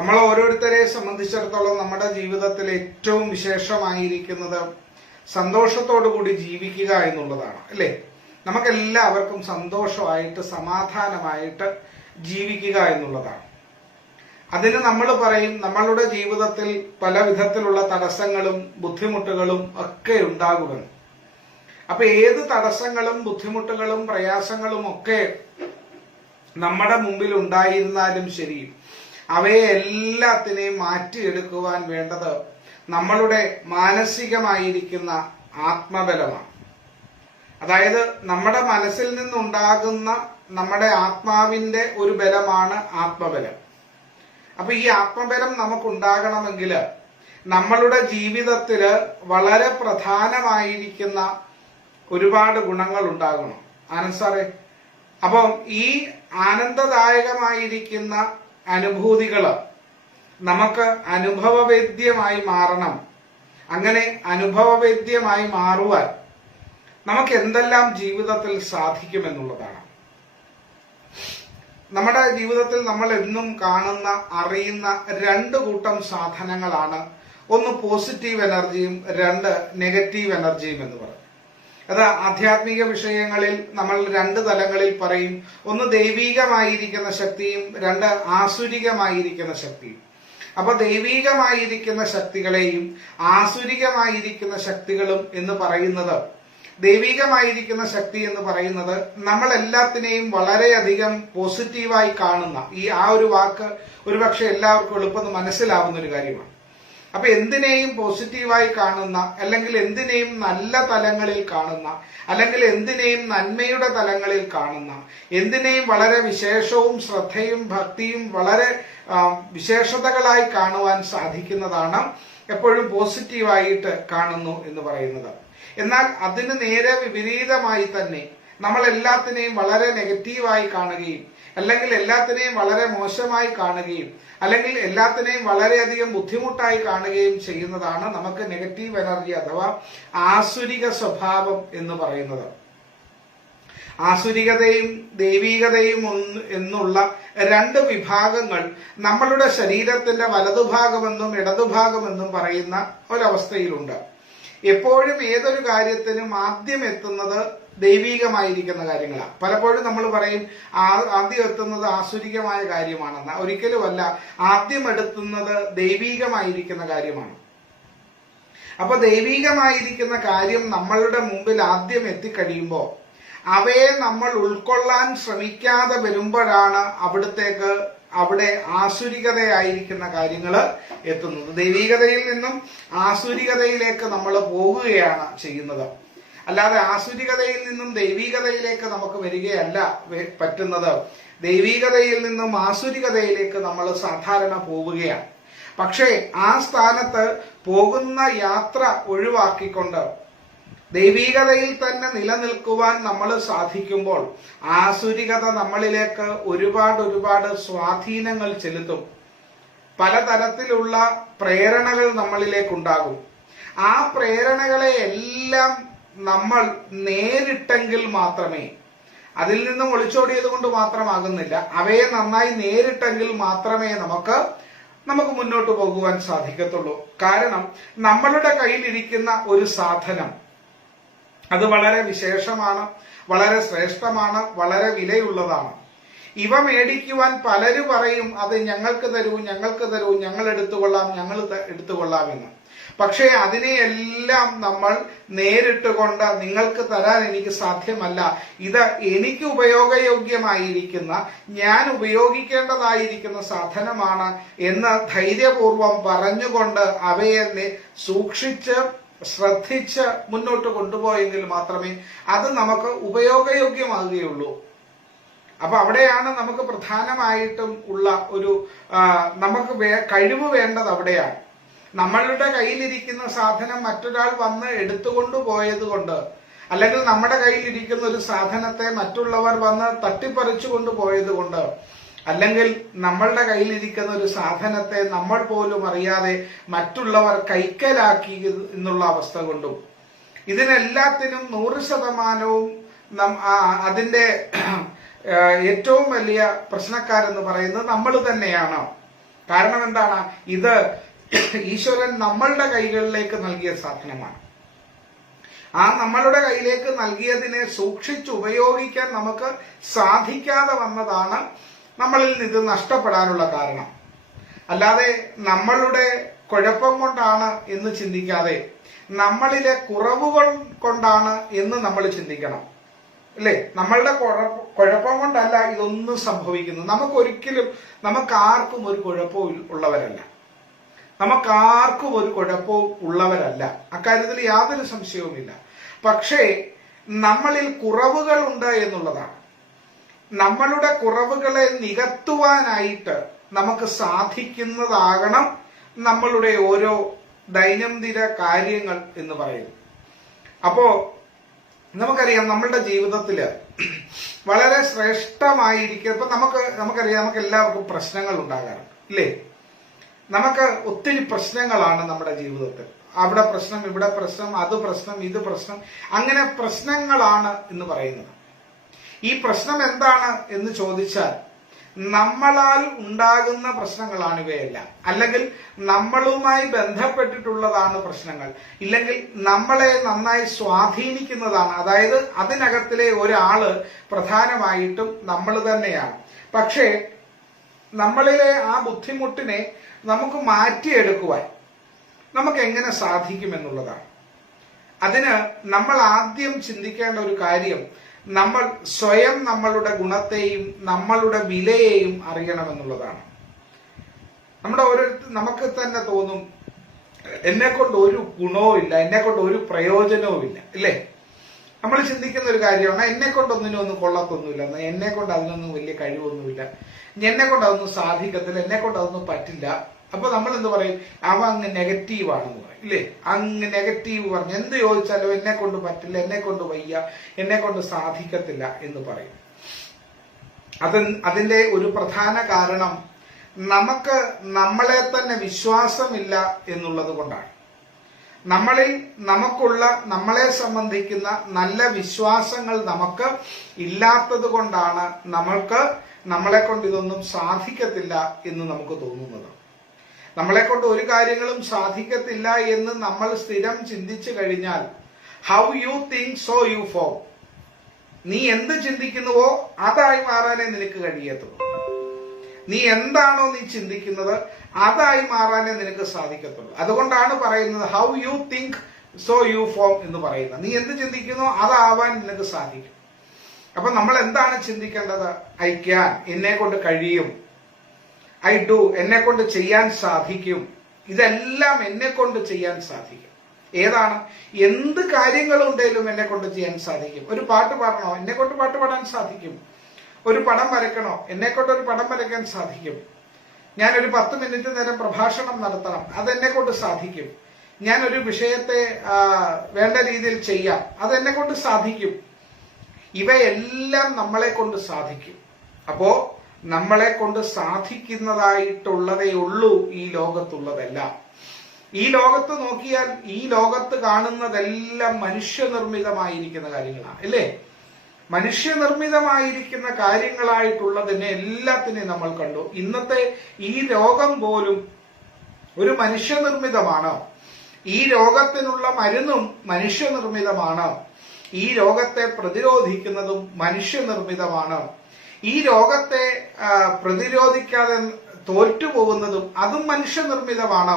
നമ്മൾ ഓരോരുത്തരെ സംബന്ധിച്ചിടത്തോളം നമ്മുടെ ജീവിതത്തിൽ ഏറ്റവും വിശേഷമായിരിക്കുന്നത് സന്തോഷത്തോടുകൂടി ജീവിക്കുക എന്നുള്ളതാണ്, അല്ലേ? നമുക്കെല്ലാവർക്കും സന്തോഷമായിട്ട് സമാധാനമായിട്ട് ജീവിക്കുക എന്നുള്ളതാണ്. അതിന് നമ്മൾ പറയും നമ്മളുടെ ജീവിതത്തിൽ പല വിധത്തിലുള്ള തടസ്സങ്ങളും ബുദ്ധിമുട്ടുകളും ഒക്കെ ഉണ്ടാകുമെന്ന്. അപ്പൊ ഏത് തടസ്സങ്ങളും ബുദ്ധിമുട്ടുകളും പ്രയാസങ്ങളും ഒക്കെ നമ്മുടെ മുമ്പിൽ ഉണ്ടായിരുന്നാലും ശരി, അവയെ എല്ലാത്തിനെയും മാറ്റിയെടുക്കുവാൻ വേണ്ടത് നമ്മളുടെ മാനസികമായിരിക്കുന്ന ആത്മബലമാണ്. അതായത് നമ്മുടെ മനസ്സിൽ നിന്നുണ്ടാകുന്ന നമ്മുടെ ആത്മാവിന്റെ ഒരു ബലമാണ് ആത്മബലം. അപ്പൊ ഈ ആത്മബലം നമുക്കുണ്ടാകണമെങ്കിൽ നമ്മളുടെ ജീവിതത്തില് വളരെ പ്രധാനമായിരിക്കുന്ന ഒരുപാട് ഗുണങ്ങൾ ഉണ്ടാകണം. ആനന്ദ് സാറേ, അപ്പം ഈ ആനന്ദദായകമായിരിക്കുന്ന അനുഭൂതികള് നമുക്ക് അനുഭവവേദ്യമായി മാറണം. അങ്ങനെ അനുഭവവേദ്യമായി മാറുവാൻ നമുക്ക് എന്തെല്ലാം ജീവിതത്തിൽ സാധിക്കുമെന്നുള്ളതാണ്. നമ്മുടെ ജീവിതത്തിൽ നമ്മൾ എന്നും കാണുന്ന അറിയുന്ന രണ്ട് കൂട്ടം സാധനങ്ങളാണ്. ഒന്ന് പോസിറ്റീവ് എനർജിയും രണ്ട് നെഗറ്റീവ് എനർജിയും എന്ന് പറയും. അത് ആധ്യാത്മിക വിഷയങ്ങളിൽ നമ്മൾ രണ്ട് തലങ്ങളിൽ പറയും. ഒന്ന് ദൈവീകമായിരിക്കുന്ന ശക്തിയും രണ്ട് ആസുരികമായിരിക്കുന്ന ശക്തിയും. അപ്പൊ ദൈവീകമായിരിക്കുന്ന ശക്തികളെയും ആസുരികമായിരിക്കുന്ന ശക്തികളും എന്ന് പറയുന്നത്, ദൈവികമായിരിക്കുന്ന ശക്തി എന്ന് പറയുന്നത് നമ്മൾ എല്ലാത്തിനെയും വളരെയധികം പോസിറ്റീവായി കാണുന്ന ആ ഒരു വാക്ക് ഒരുപക്ഷെ എല്ലാവർക്കും എളുപ്പം മനസ്സിലാവുന്ന ഒരു കാര്യമാണ്. അപ്പൊ എന്തിനേയും പോസിറ്റീവായി കാണുന്ന, അല്ലെങ്കിൽ എന്തിനേയും നല്ല തലങ്ങളിൽ കാണുന്ന, അല്ലെങ്കിൽ എന്തിനേയും നന്മയുടെ തലങ്ങളിൽ കാണുന്ന, എന്തിനേയും വളരെ വിശേഷവും ശ്രദ്ധയും ഭക്തിയും വളരെ വിശേഷതകളായി കാണുവാൻ സാധിക്കുന്നതാണ് എപ്പോഴും പോസിറ്റീവായിട്ട് കാണുന്നു എന്ന് പറയുന്നത്. എന്നാൽ അതിന് നേരെ വിപരീതമായി തന്നെ നമ്മൾ എല്ലാത്തിനെയും വളരെ നെഗറ്റീവായി കാണുകയും, അല്ലെങ്കിൽ എല്ലാത്തിനെയും വളരെ മോശമായി കാണുകയും, അല്ലെങ്കിൽ എല്ലാത്തിനെയും വളരെയധികം ബുദ്ധിമുട്ടായി കാണുകയും ചെയ്യുന്നതാണ് നമുക്ക് നെഗറ്റീവ് എനർജി അഥവാ ആസുരിക സ്വഭാവം എന്ന് പറയുന്നത്. ആസുരികതയും ദൈവീകതയും എന്നുള്ള രണ്ട് വിഭാഗങ്ങൾ നമ്മളുടെ ശരീരത്തിന്റെ വലതുഭാഗമെന്നും ഇടതുഭാഗമെന്നും പറയുന്ന ഒരവസ്ഥയിലുണ്ട്. എപ്പോഴും ഏതൊരു കാര്യത്തിനും ആദ്യം എത്തുന്നത് ദൈവീകമായിരിക്കുന്ന കാര്യങ്ങളാണ്. പലപ്പോഴും നമ്മൾ പറയും ആദ്യം എത്തുന്നത് ആസുരികമായ കാര്യമാണെന്ന്. ഒരിക്കലുമല്ല, ആദ്യം എടുത്തുന്നത് ദൈവീകമായിരിക്കുന്ന കാര്യമാണ്. അപ്പൊ ദൈവീകമായിരിക്കുന്ന കാര്യം നമ്മളുടെ മുമ്പിൽ ആദ്യം എത്തിക്കഴിയുമ്പോൾ അവയെ നമ്മൾ ഉൾക്കൊള്ളാൻ ശ്രമിക്കാതെ വരുമ്പോഴാണ് അവിടെ ആസുരികതയായിരിക്കുന്ന കാര്യങ്ങൾ എത്തുന്നത്. ദൈവീകതയിൽ നിന്നും ആസുരികതയിലേക്ക് നമ്മൾ പോകുകയാണ് ചെയ്യുന്നത്. അല്ലാതെ ആസുരികതയിൽ നിന്നും ദൈവീകതയിലേക്ക് നമുക്ക് വരികയല്ല പറ്റുന്നത്. ദൈവീകതയിൽ നിന്നും ആസുരികതയിലേക്ക് നമ്മൾ സാധാരണ പോവുകയാണ്. പക്ഷേ ആ സ്ഥാനത്ത് പോകുന്ന യാത്ര ഒഴിവാക്കിക്കൊണ്ട് ദൈവീകതയിൽ തന്നെ നിലനിൽക്കുവാൻ നമ്മൾ സാധിക്കുമ്പോൾ ആസുരികത നമ്മളിലേക്ക് ഒരുപാട് സ്വാധീനങ്ങൾ ചെലുത്തും. പലതരത്തിലുള്ള പ്രേരണകൾ നമ്മളിലേക്കുണ്ടാകും. ആ പ്രേരണകളെ എല്ലാം നമ്മൾ നേരിട്ടെങ്കിൽ മാത്രമേ, അതിൽ നിന്നും ഒളിച്ചോടിയത് കൊണ്ട് മാത്രമാകുന്നില്ല, അവയെ നന്നായി നേരിട്ടെങ്കിൽ മാത്രമേ നമുക്ക് മുന്നോട്ട് പോകുവാൻ സാധിക്കത്തുള്ളൂ. കാരണം നമ്മളുടെ കയ്യിലിരിക്കുന്ന ഒരു സാധനം അത് വളരെ വിശേഷമാണ്, വളരെ ശ്രേഷ്ഠമാണ്, വളരെ വിലയുള്ളതാണ്. ഇവ മേടിക്കുവാൻ പലരും പറയും അത് ഞങ്ങൾക്ക് തരൂ, ഞങ്ങൾ എടുത്തുകൊള്ളാം എന്ന്. പക്ഷേ അതിനെയെല്ലാം നമ്മൾ നേരിട്ടുകൊണ്ട് നിങ്ങൾക്ക് തരാൻ എനിക്ക് സാധ്യമല്ല, ഇത് എനിക്ക് ഉപയോഗയോഗ്യമായിരിക്കുന്ന, ഞാൻ ഉപയോഗിക്കേണ്ടതായിരിക്കുന്ന സാധനമാണ് എന്ന് ധൈര്യപൂർവം പറഞ്ഞുകൊണ്ട് അവയെ സൂക്ഷിച്ച് ശ്രദ്ധിച്ച് മുന്നോട്ട് കൊണ്ടുപോയെങ്കിൽ മാത്രമേ അത് നമുക്ക് ഉപയോഗയോഗ്യമാകുകയുള്ളൂ. അപ്പൊ അവിടെയാണ് നമുക്ക് പ്രധാനമായിട്ടും ഉള്ള ഒരു നമുക്ക് കഴിവ് വേണ്ടത് അവിടെയാണ്. നമ്മളുടെ കയ്യിലിരിക്കുന്ന സാധനം മറ്റൊരാൾ വന്ന് എടുത്തുകൊണ്ടു പോയത് കൊണ്ട്, അല്ലെങ്കിൽ നമ്മുടെ കയ്യിലിരിക്കുന്ന ഒരു സാധനത്തെ മറ്റുള്ളവർ വന്ന് തട്ടിപ്പറിച്ചു കൊണ്ടുപോയത് കൊണ്ട്, അല്ലെങ്കിൽ നമ്മളുടെ ഒരു സാധനത്തെ നമ്മൾ പോലും അറിയാതെ മറ്റുള്ളവർ കൈക്കലാക്കി എന്നുള്ള അവസ്ഥ കൊണ്ടും, ഇതിനെല്ലാത്തിനും 100% അതിന്റെ ഏറ്റവും വലിയ പ്രശ്നക്കാരെന്ന് പറയുന്നത് നമ്മൾ തന്നെയാണ്. കാരണം എന്താണ്? ഇത് ഈശ്വരൻ നമ്മളുടെ കൈകളിലേക്ക് നൽകിയ സാധനമാണ്. ആ നമ്മളുടെ കയ്യിലേക്ക് നൽകിയതിനെ സൂക്ഷിച്ച് ഉപയോഗിക്കാൻ നമുക്ക് സാധിക്കാതെ വന്നതാണ് നമ്മളിൽ നിന്ന് നഷ്ടപ്പെടാനുള്ള കാരണം. അല്ലാതെ നമ്മളുടെ കുഴപ്പം കൊണ്ടാണ് എന്ന് ചിന്തിക്കാതെ നമ്മളിലെ കുറവുകൾ കൊണ്ടാണ് എന്ന് നമ്മൾ ചിന്തിക്കണം, അല്ലേ? നമ്മളുടെ കുഴപ്പം കൊണ്ടല്ല ഇതൊന്നും സംഭവിക്കുന്നത്. നമുക്കാർക്കും ഒരു കുഴപ്പവും ഉള്ളവരല്ല, നമുക്കാർക്കും ഒരു കുഴപ്പവും ഉള്ളവരല്ല, അക്കാര്യത്തിൽ യാതൊരു സംശയവുമില്ല. പക്ഷേ നമ്മളിൽ കുറവുകൾ ഉണ്ട് എന്നുള്ളതാണ്. നമ്മളുടെ കുറവുകളെ നികത്തുവാനായിട്ട് നമുക്ക് സാധിക്കുന്നതാകണം നമ്മളുടെ ഓരോ ദൈനംദിന കാര്യങ്ങൾ എന്ന് പറയുന്നത്. അപ്പോ നമുക്കറിയാം, നമ്മളുടെ ജീവിതത്തില് വളരെ ശ്രേഷ്ഠമായിരിക്കും. ഇപ്പൊ നമുക്കറിയാം, നമുക്ക് എല്ലാവർക്കും പ്രശ്നങ്ങൾ ഉണ്ടാകാറുണ്ട്, ഇല്ലേ? നമുക്ക് ഒത്തിരി പ്രശ്നങ്ങളാണ് നമ്മുടെ ജീവിതത്തിൽ. അവിടെ പ്രശ്നം, ഇവിടെ പ്രശ്നം, അത് പ്രശ്നം, ഇത് പ്രശ്നം, അങ്ങനെ പ്രശ്നങ്ങളാണ് എന്ന് പറയുന്നത്. ഈ പ്രശ്നം എന്താണ് എന്ന് ചോദിച്ചാൽ നമ്മളാൽ ഉണ്ടാകുന്ന പ്രശ്നങ്ങളാണ് ഇവയെല്ലാം. അല്ലെങ്കിൽ നമ്മളുമായി ബന്ധപ്പെട്ടിട്ടുള്ളതാണ് പ്രശ്നങ്ങൾ, ഇല്ലെങ്കിൽ നമ്മളെ നന്നായി സ്വാധീനിക്കുന്നതാണ്. അതായത് അതിനകത്തിലെ ഒരാള് പ്രധാനമായിട്ടും നമ്മൾ തന്നെയാണ്. പക്ഷേ നമ്മളിലെ ആ ബുദ്ധിമുട്ടിനെ നമുക്ക് മാറ്റിയെടുക്കുവാൻ നമുക്ക് എങ്ങനെ സാധിക്കുമെന്നുള്ളതാണ്. അതിന് നമ്മൾ ആദ്യം ചിന്തിക്കേണ്ട ഒരു കാര്യം, നമ്മൾ സ്വയം നമ്മളുടെ ഗുണത്തെയും നമ്മളുടെ വിലയെയും അറിയണമെന്നുള്ളതാണ്. നമുക്ക് തന്നെ തോന്നും, എന്നെ കൊണ്ട് ഒരു ഗുണവും ഇല്ല, എന്നെ കൊണ്ട് ഒരു പ്രയോജനവും ഇല്ല, ഇല്ലേ? നമ്മൾ ചിന്തിക്കുന്ന ഒരു കാര്യമാണ്, എന്നെ കൊണ്ടൊന്നിനും ഒന്നും കൊള്ളത്തൊന്നുമില്ല, എന്നെ കൊണ്ട് അതിനൊന്നും വലിയ കഴിവൊന്നുമില്ല, എന്നെ കൊണ്ട് അതൊന്നും സാധിക്കത്തില്ല, എന്നെ കൊണ്ട് അതൊന്നും പറ്റില്ല. അപ്പൊ നമ്മൾ എന്ത് പറയും? അവ അങ്ങ് നെഗറ്റീവാണെന്ന് പറയും, ഇല്ലേ? അങ്ങ് നെഗറ്റീവ് പറഞ്ഞ് എന്ത് ചോദിച്ചാലും എന്നെ കൊണ്ട് പറ്റില്ല, എന്നെ കൊണ്ട് വയ്യ, എന്നെ കൊണ്ട് സാധിക്കത്തില്ല എന്ന് പറയും. അതിന്റെ ഒരു പ്രധാന കാരണം നമുക്ക് നമ്മളെ തന്നെ വിശ്വാസമില്ല എന്നുള്ളത് കൊണ്ടാണ്. നമ്മളെ സംബന്ധിക്കുന്ന നല്ല വിശ്വാസങ്ങൾ നമുക്ക് ഇല്ലാത്തത് കൊണ്ടാണ് നമ്മളെ കൊണ്ട് ഇതൊന്നും സാധിക്കത്തില്ല എന്ന് നമുക്ക് തോന്നുന്നത്. നമ്മളെ കൊണ്ട് ഒരു കാര്യങ്ങളും സാധിക്കത്തില്ല എന്ന് നമ്മൾ സ്ഥിരം ചിന്തിച്ചു കഴിഞ്ഞാൽ, how you think so you form, നീ എന്ത് ചിന്തിക്കുന്നുവോ അതായി മാറാനേ നിനക്ക് കഴിയത്തുള്ളൂ. നീ എന്താണോ നീ ചിന്തിക്കുന്നത് അതായി മാറാനേ നിനക്ക് സാധിക്കത്തുള്ളൂ. അതുകൊണ്ടാണ് പറയുന്നത് how you think so you form എന്ന് പറയുന്നത്. നീ എന്ത് ചിന്തിക്കുന്നോ അതാവാൻ നിനക്ക് സാധിക്കും. അപ്പൊ നമ്മൾ എന്താണ് ചിന്തിക്കേണ്ടത്? ഐ ക്യാൻ, എന്നെ കൊണ്ട് കഴിയും. ഐ ഡു, എന്നെ കൊണ്ട് ചെയ്യാൻ സാധിക്കും. ഇതെല്ലാം എന്നെ കൊണ്ട് ചെയ്യാൻ സാധിക്കും. ഏതാണ്? എന്ത് കാര്യങ്ങളുണ്ടെങ്കിലും എന്നെ കൊണ്ട് ചെയ്യാൻ സാധിക്കും. ഒരു പാട്ട് പാടണോ? എന്നെ കൊണ്ട് പാട്ട് പാടാൻ സാധിക്കും. ഒരു പടം വരയ്ക്കണോ? എന്നെ കൊണ്ട് ഒരു പടം വരയ്ക്കാൻ സാധിക്കും. ഞാനൊരു 10 മിനിറ്റ് നേരം പ്രഭാഷണം നടത്തണം, അതെന്നെ കൊണ്ട് സാധിക്കും. ഞാനൊരു വിഷയത്തെ വേണ്ട രീതിയിൽ ചെയ്യാം, അതെന്നെ കൊണ്ട് സാധിക്കും. ഇവയെല്ലാം നമ്മളെ കൊണ്ട് സാധിക്കും. അപ്പോ നമ്മളെ കൊണ്ട് സാധിക്കുന്നതായിട്ടുള്ളതേ ഉള്ളൂ ഈ ലോകത്തുള്ളതെല്ലാം. ഈ ലോകത്ത് നോക്കിയാൽ ഈ ലോകത്ത് കാണുന്നതെല്ലാം മനുഷ്യനിർമ്മിതമായിരിക്കുന്ന കാര്യങ്ങളാണ്, അല്ലേ? മനുഷ്യനിർമ്മിതമായിരിക്കുന്ന കാര്യങ്ങളായിട്ടുള്ളതിനെ എല്ലാത്തിനെയും നമ്മൾ കണ്ടു. ഇന്നത്തെ ഈ രോഗം പോലും ഒരു മനുഷ്യനിർമ്മിതമാണ്. ഈ രോഗത്തിനുള്ള മരുന്നും മനുഷ്യനിർമ്മിതമാണ്. ഈ രോഗത്തെ പ്രതിരോധിക്കുന്നതും മനുഷ്യനിർമ്മിതമാണ്. ഈ രോഗത്തെ പ്രതിരോധിക്കാതെ തോറ്റുപോകുന്നതും അതും മനുഷ്യനിർമ്മിതമാണ്.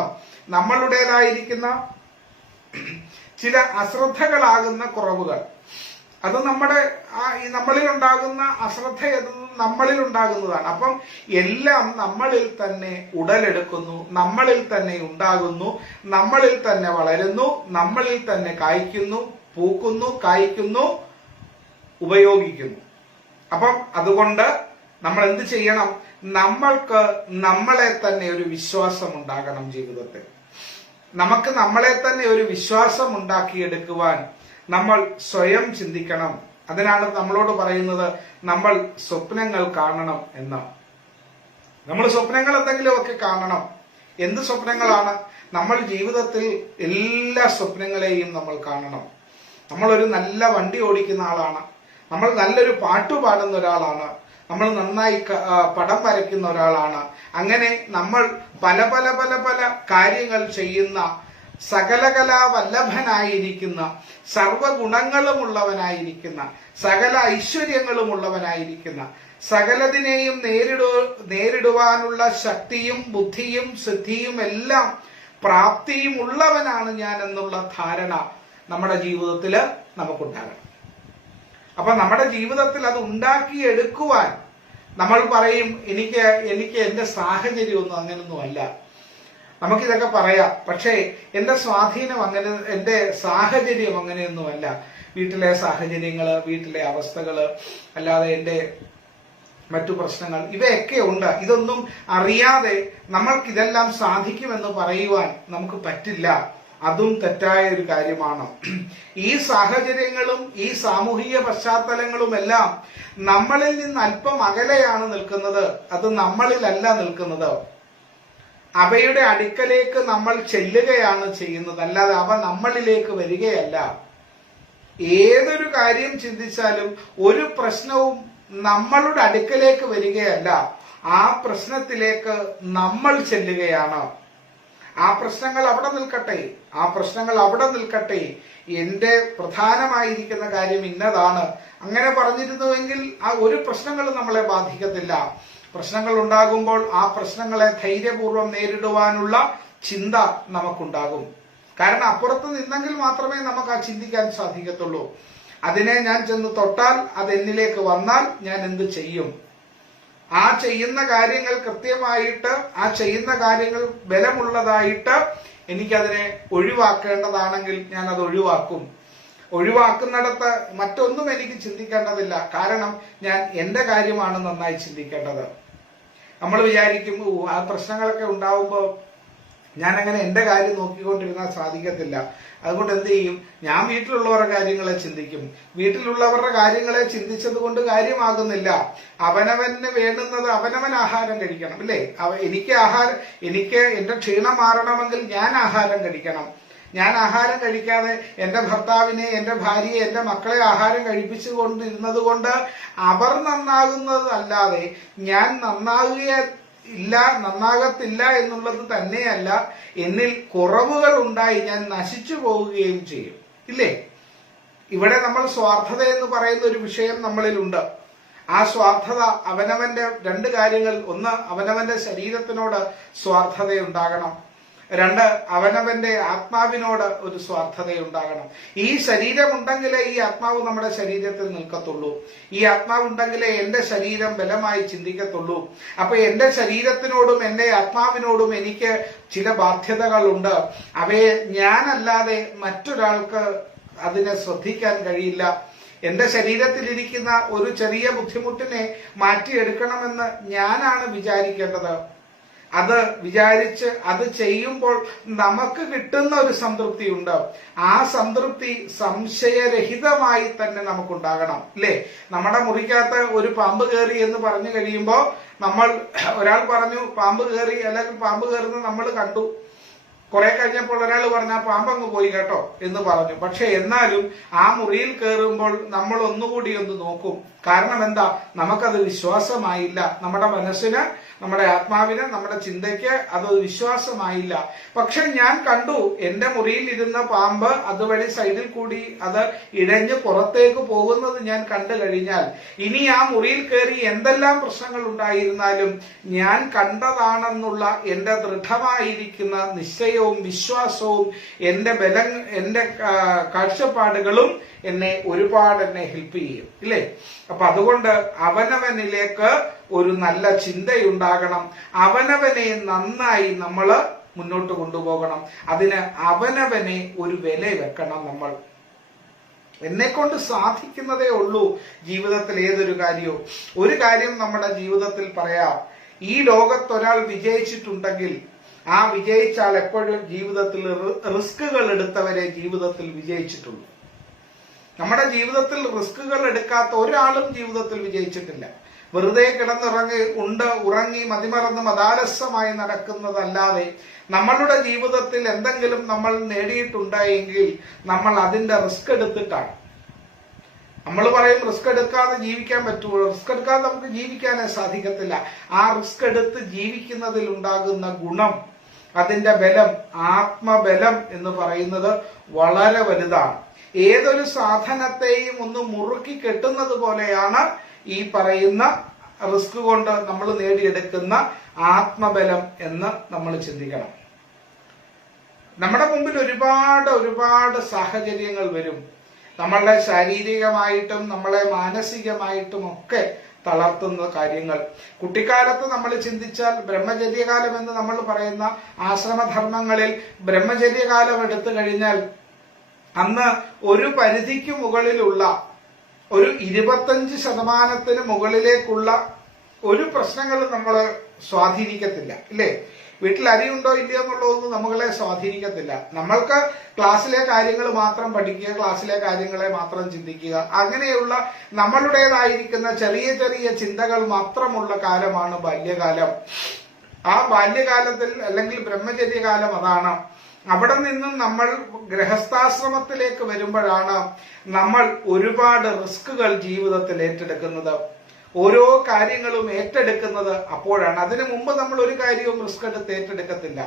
ചില അശ്രദ്ധകളാകുന്ന കുറവുകൾ, അത് നമ്മളിൽ ഉണ്ടാകുന്ന അശ്രദ്ധ നമ്മളിൽ ഉണ്ടാകുന്നതാണ്. അപ്പം എല്ലാം നമ്മളിൽ തന്നെ ഉടലെടുക്കുന്നു, നമ്മളിൽ തന്നെ ഉണ്ടാകുന്നു, നമ്മളിൽ തന്നെ വളരുന്നു, നമ്മളിൽ തന്നെ കായ്ക്കുന്നു, പൂക്കുന്നു, കായ്ക്കുന്നു, ഉപയോഗിക്കുന്നു. അപ്പം അതുകൊണ്ട് നമ്മൾ എന്ത് ചെയ്യണം? നമ്മൾക്ക് നമ്മളെ തന്നെ ഒരു വിശ്വാസം ഉണ്ടാകണം ജീവിതത്തിൽ. നമുക്ക് നമ്മളെ തന്നെ ഒരു വിശ്വാസം ഉണ്ടാക്കിയെടുക്കുവാൻ നമ്മൾ സ്വയം ചിന്തിക്കണം. അതിനാണ് നമ്മളോട് പറയുന്നത് നമ്മൾ സ്വപ്നങ്ങൾ കാണണം എന്ന്. നമ്മൾ സ്വപ്നങ്ങൾ എന്തെങ്കിലുമൊക്കെ കാണണം. എന്ത് സ്വപ്നങ്ങളാണ്? നമ്മൾ ജീവിതത്തിൽ എല്ലാ സ്വപ്നങ്ങളെയും നമ്മൾ കാണണം. നമ്മളൊരു നല്ല വണ്ടി ഓടിക്കുന്ന ആളാണ്, നമ്മൾ നല്ലൊരു പാട്ട് പാടുന്ന ഒരാളാണ്, നമ്മൾ നന്നായി പടം വരയ്ക്കുന്ന ഒരാളാണ്. അങ്ങനെ നമ്മൾ പല പല പല പല കാര്യങ്ങൾ ചെയ്യുന്ന, സകലകലാ വല്ലഭനായിരിക്കുന്ന, സർവഗുണങ്ങളുമുള്ളവനായിരിക്കുന്ന, സകല ഐശ്വര്യങ്ങളുമുള്ളവനായിരിക്കുന്ന, സകലതിനെയും നേരിടുവാനുള്ള ശക്തിയും ബുദ്ധിയും സിദ്ധിയും എല്ലാം പ്രാപ്തിയും ഉള്ളവനാണ് ഞാൻ എന്നുള്ള ധാരണ നമ്മുടെ ജീവിതത്തിൽ നമുക്കുണ്ടാകണം. അപ്പൊ നമ്മുടെ ജീവിതത്തിൽ അത് ഉണ്ടാക്കിയെടുക്കുവാൻ നമ്മൾ പറയും, എനിക്ക് എന്റെ സാഹചര്യമൊന്നും അങ്ങനൊന്നുമല്ല. നമുക്കിതൊക്കെ പറയാം, പക്ഷേ എന്റെ സ്വാധീനം അങ്ങനെ, എന്റെ സാഹചര്യം അങ്ങനെയൊന്നുമല്ല. വീട്ടിലെ സാഹചര്യങ്ങള്, വീട്ടിലെ അവസ്ഥകള്, അല്ലാതെ എന്റെ മറ്റു പ്രശ്നങ്ങൾ, ഇവയൊക്കെ ഉണ്ട്. ഇതൊന്നും അറിയാതെ നമ്മൾക്കിതെല്ലാം സാധിക്കുമെന്ന് പറയുവാൻ നമുക്ക് പറ്റില്ല. അതും തെറ്റായ ഒരു കാര്യമാണ്. ഈ സാഹചര്യങ്ങളും ഈ സാമൂഹിക പശ്ചാത്തലങ്ങളുമെല്ലാം നമ്മളിൽ നിന്ന് അല്പം അകലെയാണ് നിൽക്കുന്നത്. അത് നമ്മളിലല്ല നിൽക്കുന്നത്. അവയുടെ അടുക്കലേക്ക് നമ്മൾ ചെല്ലുകയാണ് ചെയ്യുന്നത്, അല്ലാതെ അവ നമ്മളിലേക്ക് വരികയല്ല. ഏതൊരു കാര്യം ചിന്തിച്ചാലും ഒരു പ്രശ്നവും നമ്മളുടെ അടുക്കലേക്ക് വരികയല്ല, ആ പ്രശ്നത്തിലേക്ക് നമ്മൾ ചെല്ലുകയാണ്. ആ പ്രശ്നങ്ങൾ അവിടെ നിൽക്കട്ടെ, ആ പ്രശ്നങ്ങൾ അവിടെ നിൽക്കട്ടെ, എന്റെ പ്രധാനമായിരിക്കുന്ന കാര്യം ഇന്നതാണ്. അങ്ങനെ പറഞ്ഞിരുന്നുവെങ്കിൽ ആ ഒരു പ്രശ്നങ്ങളും നമ്മളെ ബാധിക്കത്തില്ല. പ്രശ്നങ്ങൾ ഉണ്ടാകുമ്പോൾ ആ പ്രശ്നങ്ങളെ ധൈര്യപൂർവ്വം നേരിടുവാനുള്ള ചിന്ത നമുക്കുണ്ടാകും. കാരണം അപ്പുറത്ത് നിന്നെങ്കിൽ മാത്രമേ നമുക്ക് ആ ചിന്തിക്കാൻ സാധിക്കത്തുള്ളൂ. അതിനെ ഞാൻ ചെന്ന് തൊട്ടാൽ, അത് എന്നിലേക്ക് വന്നാൽ ഞാൻ എന്ത് ചെയ്യും? ആ ചെയ്യുന്ന കാര്യങ്ങൾ കൃത്യമായിട്ട്, ആ ചെയ്യുന്ന കാര്യങ്ങൾ ബലമുള്ളതായിട്ട് എനിക്കതിനെ ഒഴിവാക്കേണ്ടതാണെങ്കിൽ ഞാൻ അത് ഒഴിവാക്കും. ഒഴിവാക്കുന്നിടത്ത് മറ്റൊന്നും എനിക്ക് ചിന്തിക്കേണ്ടതില്ല. കാരണം ഞാൻ എന്റെ കാര്യമാണ് നന്നായി ചിന്തിക്കേണ്ടത്. നമ്മൾ വിചാരിക്കും, ആ പ്രശ്നങ്ങളൊക്കെ ഉണ്ടാവുമ്പോൾ ഞാൻ അങ്ങനെ എന്റെ കാര്യം നോക്കിക്കൊണ്ടിരുന്നാൽ സാധിക്കത്തില്ല. അതുകൊണ്ട് എന്ത് ചെയ്യും? ഞാൻ വീട്ടിലുള്ളവരുടെ കാര്യങ്ങളെ ചിന്തിക്കും. വീട്ടിലുള്ളവരുടെ കാര്യങ്ങളെ ചിന്തിച്ചത് കൊണ്ട് കാര്യമാകുന്നില്ല. അവനവന് വേണ്ടുന്നത് അവനവൻ ആഹാരം കഴിക്കണം, അല്ലേ? എനിക്ക് എന്റെ ക്ഷീണം മാറണമെങ്കിൽ ഞാൻ ആഹാരം കഴിക്കണം. ഞാൻ ആഹാരം കഴിക്കാതെ എന്റെ ഭർത്താവിനെ, എന്റെ ഭാര്യയെ, എന്റെ മക്കളെ ആഹാരം കഴിപ്പിച്ചു കൊണ്ടിരുന്നത് കൊണ്ട് അവർ നന്നാകുന്നത് അല്ലാതെ ഞാൻ നന്നാകത്തില്ല എന്നുള്ളത് തന്നെയല്ല, എന്നിൽ കുറവുകൾ ഉണ്ടായി ഞാൻ നശിച്ചു പോവുകയും ചെയ്യും, ഇല്ലേ? ഇവിടെ നമ്മൾ സ്വാർത്ഥത എന്ന് പറയുന്ന ഒരു വിഷയം നമ്മളിലുണ്ട്. ആ സ്വാർത്ഥത അവനവന്റെ രണ്ട് കാര്യങ്ങൾ: ഒന്ന്, അവനവന്റെ ശരീരത്തിനോട് സ്വാർത്ഥതയുണ്ടാകണം. രണ്ട്, അവനവന്റെ ആത്മാവിനോട് ഒരു സ്വാർത്ഥതയുണ്ടാകണം. ഈ ശരീരമുണ്ടെങ്കിലേ ഈ ആത്മാവ് നമ്മുടെ ശരീരത്തിൽ നിൽക്കത്തുള്ളൂ. ഈ ആത്മാവുണ്ടെങ്കിലേ എന്റെ ശരീരം ബലമായി ചിന്തിക്കത്തുള്ളൂ. അപ്പൊ എന്റെ ശരീരത്തിനോടും എന്റെ ആത്മാവിനോടും എനിക്ക് ചില ബാധ്യതകളുണ്ട്. അവയെ ഞാനല്ലാതെ മറ്റൊരാൾക്ക് അതിനെ ശ്രദ്ധിക്കാൻ കഴിയില്ല. എന്റെ ശരീരത്തിലിരിക്കുന്ന ഒരു ചെറിയ ബുദ്ധിമുട്ടിനെ മാറ്റിയെടുക്കണമെന്ന് ഞാനാണ് വിചാരിക്കേണ്ടത്. അത് വിചാരിച്ച് അത് ചെയ്യുമ്പോൾ നമുക്ക് കിട്ടുന്ന ഒരു സംതൃപ്തിയുണ്ട്. ആ സംതൃപ്തി സംശയരഹിതമായി തന്നെ നമുക്കുണ്ടാകണം, അല്ലേ? നമ്മുടെ മുറിക്കകത്ത് ഒരു പാമ്പ് കയറി എന്ന് പറഞ്ഞു കഴിയുമ്പോൾ ഒരാൾ പറഞ്ഞു പാമ്പ് കയറി, അല്ലെങ്കിൽ പാമ്പ് കയറുന്നത് നമ്മൾ കണ്ടു. കുറെ കഴിഞ്ഞപ്പോൾ ഒരാൾ പറഞ്ഞു ആ പാമ്പങ്ങ് പോയി കേട്ടോ എന്ന് പറഞ്ഞു. പക്ഷെ എന്നാലും ആ മുറിയിൽ കയറുമ്പോൾ നമ്മൾ ഒന്നുകൂടി ഒന്ന് നോക്കും. കാരണം എന്താ? നമുക്കത് വിശ്വാസമായില്ല. നമ്മുടെ മനസ്സിന്, നമ്മുടെ ആത്മാവിന്, നമ്മുടെ ചിന്തയ്ക്ക് അത് വിശ്വാസമായില്ല. പക്ഷെ ഞാൻ കണ്ടു, എന്റെ മുറിയിൽ ഇരുന്ന പാമ്പ് അതുവഴി സൈഡിൽ കൂടി അത് ഇഴഞ്ഞ് പുറത്തേക്ക് പോകുന്നത് ഞാൻ കണ്ടു കഴിഞ്ഞാൽ ഇനി ആ മുറിയിൽ കയറി എന്തെല്ലാം പ്രശ്നങ്ങൾ ഉണ്ടായിരുന്നാലും ഞാൻ കണ്ടതാണെന്നുള്ള എന്റെ ദൃഢമായിരിക്കുന്ന നിശ്ചയവും വിശ്വാസവും എന്റെ കാഴ്ചപ്പാടുകളും ഒരുപാട് എന്നെ ഹെൽപ്പ് ചെയ്യും, ഇല്ലേ? അപ്പൊ അതുകൊണ്ട് അവനവനിലേക്ക് ഒരു നല്ല ചിന്തയുണ്ടാകണം. അവനവനെ നന്നായി നമ്മള് മുന്നോട്ട് കൊണ്ടുപോകണം. അതിന് അവനവനെ ഒരു വില വെക്കണം. നമ്മൾ എന്നെക്കൊണ്ട് സാധിക്കുന്നതേ ഉള്ളൂ ജീവിതത്തിൽ ഏതൊരു കാര്യവും. ഒരു കാര്യം നമ്മുടെ ജീവിതത്തിൽ പറയാം: ഈ ലോകത്തൊരാൾ വിജയിച്ചിട്ടുണ്ടെങ്കിൽ ആ വിജയിച്ച ആൾ എപ്പോഴും ജീവിതത്തിൽ റിസ്കുകൾ എടുത്തവരെ ജീവിതത്തിൽ വിജയിച്ചിട്ടുള്ളൂ. നമ്മുടെ ജീവിതത്തിൽ റിസ്കുകൾ എടുക്കാത്ത ഒരാളും ജീവിതത്തിൽ വിജയിച്ചിട്ടില്ല. വെറുതെ ഉറങ്ങി മതിമറന്ന് മതാലസ്യമായി നടക്കുന്നതല്ലാതെ നമ്മളുടെ ജീവിതത്തിൽ എന്തെങ്കിലും നമ്മൾ നേടിയിട്ടുണ്ടായെങ്കിൽ നമ്മൾ അതിന്റെ റിസ്ക് എടുത്തിട്ടാണ്. നമ്മൾ പറയും റിസ്ക് എടുക്കാതെ ജീവിക്കാൻ പറ്റുമോ? റിസ്ക് എടുക്കാതെ നമുക്ക് ജീവിക്കാനേ സാധിക്കത്തില്ല. ആ റിസ്ക് എടുത്ത് ജീവിക്കുന്നതിൽ ഉണ്ടാകുന്ന ഗുണം, അതിന്റെ ബലം, ആത്മബലം എന്ന് പറയുന്നത് വളരെ വലുതാണ്. ഏതൊരു സാധനത്തെയും ഒന്ന് മുറുക്കി കെട്ടുന്നത് പോലെയാണ് ഈ പറയുന്ന റിസ്ക് കൊണ്ട് നമ്മൾ നേടിയെടുക്കുന്ന ആത്മബലം എന്ന് നമ്മൾ ചിന്തിക്കണം. നമ്മുടെ മുമ്പിൽ ഒരുപാട് സാഹചര്യങ്ങൾ വരും. നമ്മളുടെ ശാരീരികമായിട്ടും നമ്മളെ മാനസികമായിട്ടും ഒക്കെ തളർത്തുന്ന കാര്യങ്ങൾ. കുട്ടിക്കാലത്ത് നമ്മൾ ചിന്തിച്ചാൽ ബ്രഹ്മചര്യകാലം എന്ന് നമ്മൾ പറയുന്ന ആശ്രമധർമ്മങ്ങളിൽ ബ്രഹ്മചര്യകാലം എടുത്തു കഴിഞ്ഞാൽ അന്ന് ഒരു പരിധിക്ക് മുകളിലുള്ള ഒരു 25% മുകളിലേക്കുള്ള ഒരു പ്രശ്നങ്ങളും നമ്മളെ സ്വാധീനിക്കത്തില്ല, ഇല്ലേ? വീട്ടിൽ അരിയുണ്ടോ ഇല്ലയോ എന്നുള്ളതൊന്നും നമ്മളെ സ്വാധീനിക്കത്തില്ല. നമ്മൾക്ക് ക്ലാസ്സിലെ കാര്യങ്ങൾ മാത്രം പഠിക്കുക, ക്ലാസ്സിലെ കാര്യങ്ങളെ മാത്രം ചിന്തിക്കുക, അങ്ങനെയുള്ള നമ്മളുടേതായിരിക്കുന്ന ചെറിയ ചെറിയ ചിന്തകൾ മാത്രമുള്ള കാലമാണ് ബാല്യകാലം. ആ ബാല്യകാലത്തിൽ അല്ലെങ്കിൽ ബ്രഹ്മചര്യകാലം അതാണ്. അവിടെ നിന്നും നമ്മൾ ഗൃഹസ്ഥാശ്രമത്തിലേക്ക് വരുമ്പോഴാണ് നമ്മൾ ഒരുപാട് റിസ്കുകൾ ജീവിതത്തിൽ ഏറ്റെടുക്കുന്നത്, ഓരോ കാര്യങ്ങളും ഏറ്റെടുക്കുന്നത് അപ്പോഴാണ്. അതിനു മുമ്പ് നമ്മൾ ഒരു കാര്യവും റിസ്ക് എടുത്ത് ഏറ്റെടുക്കത്തില്ല.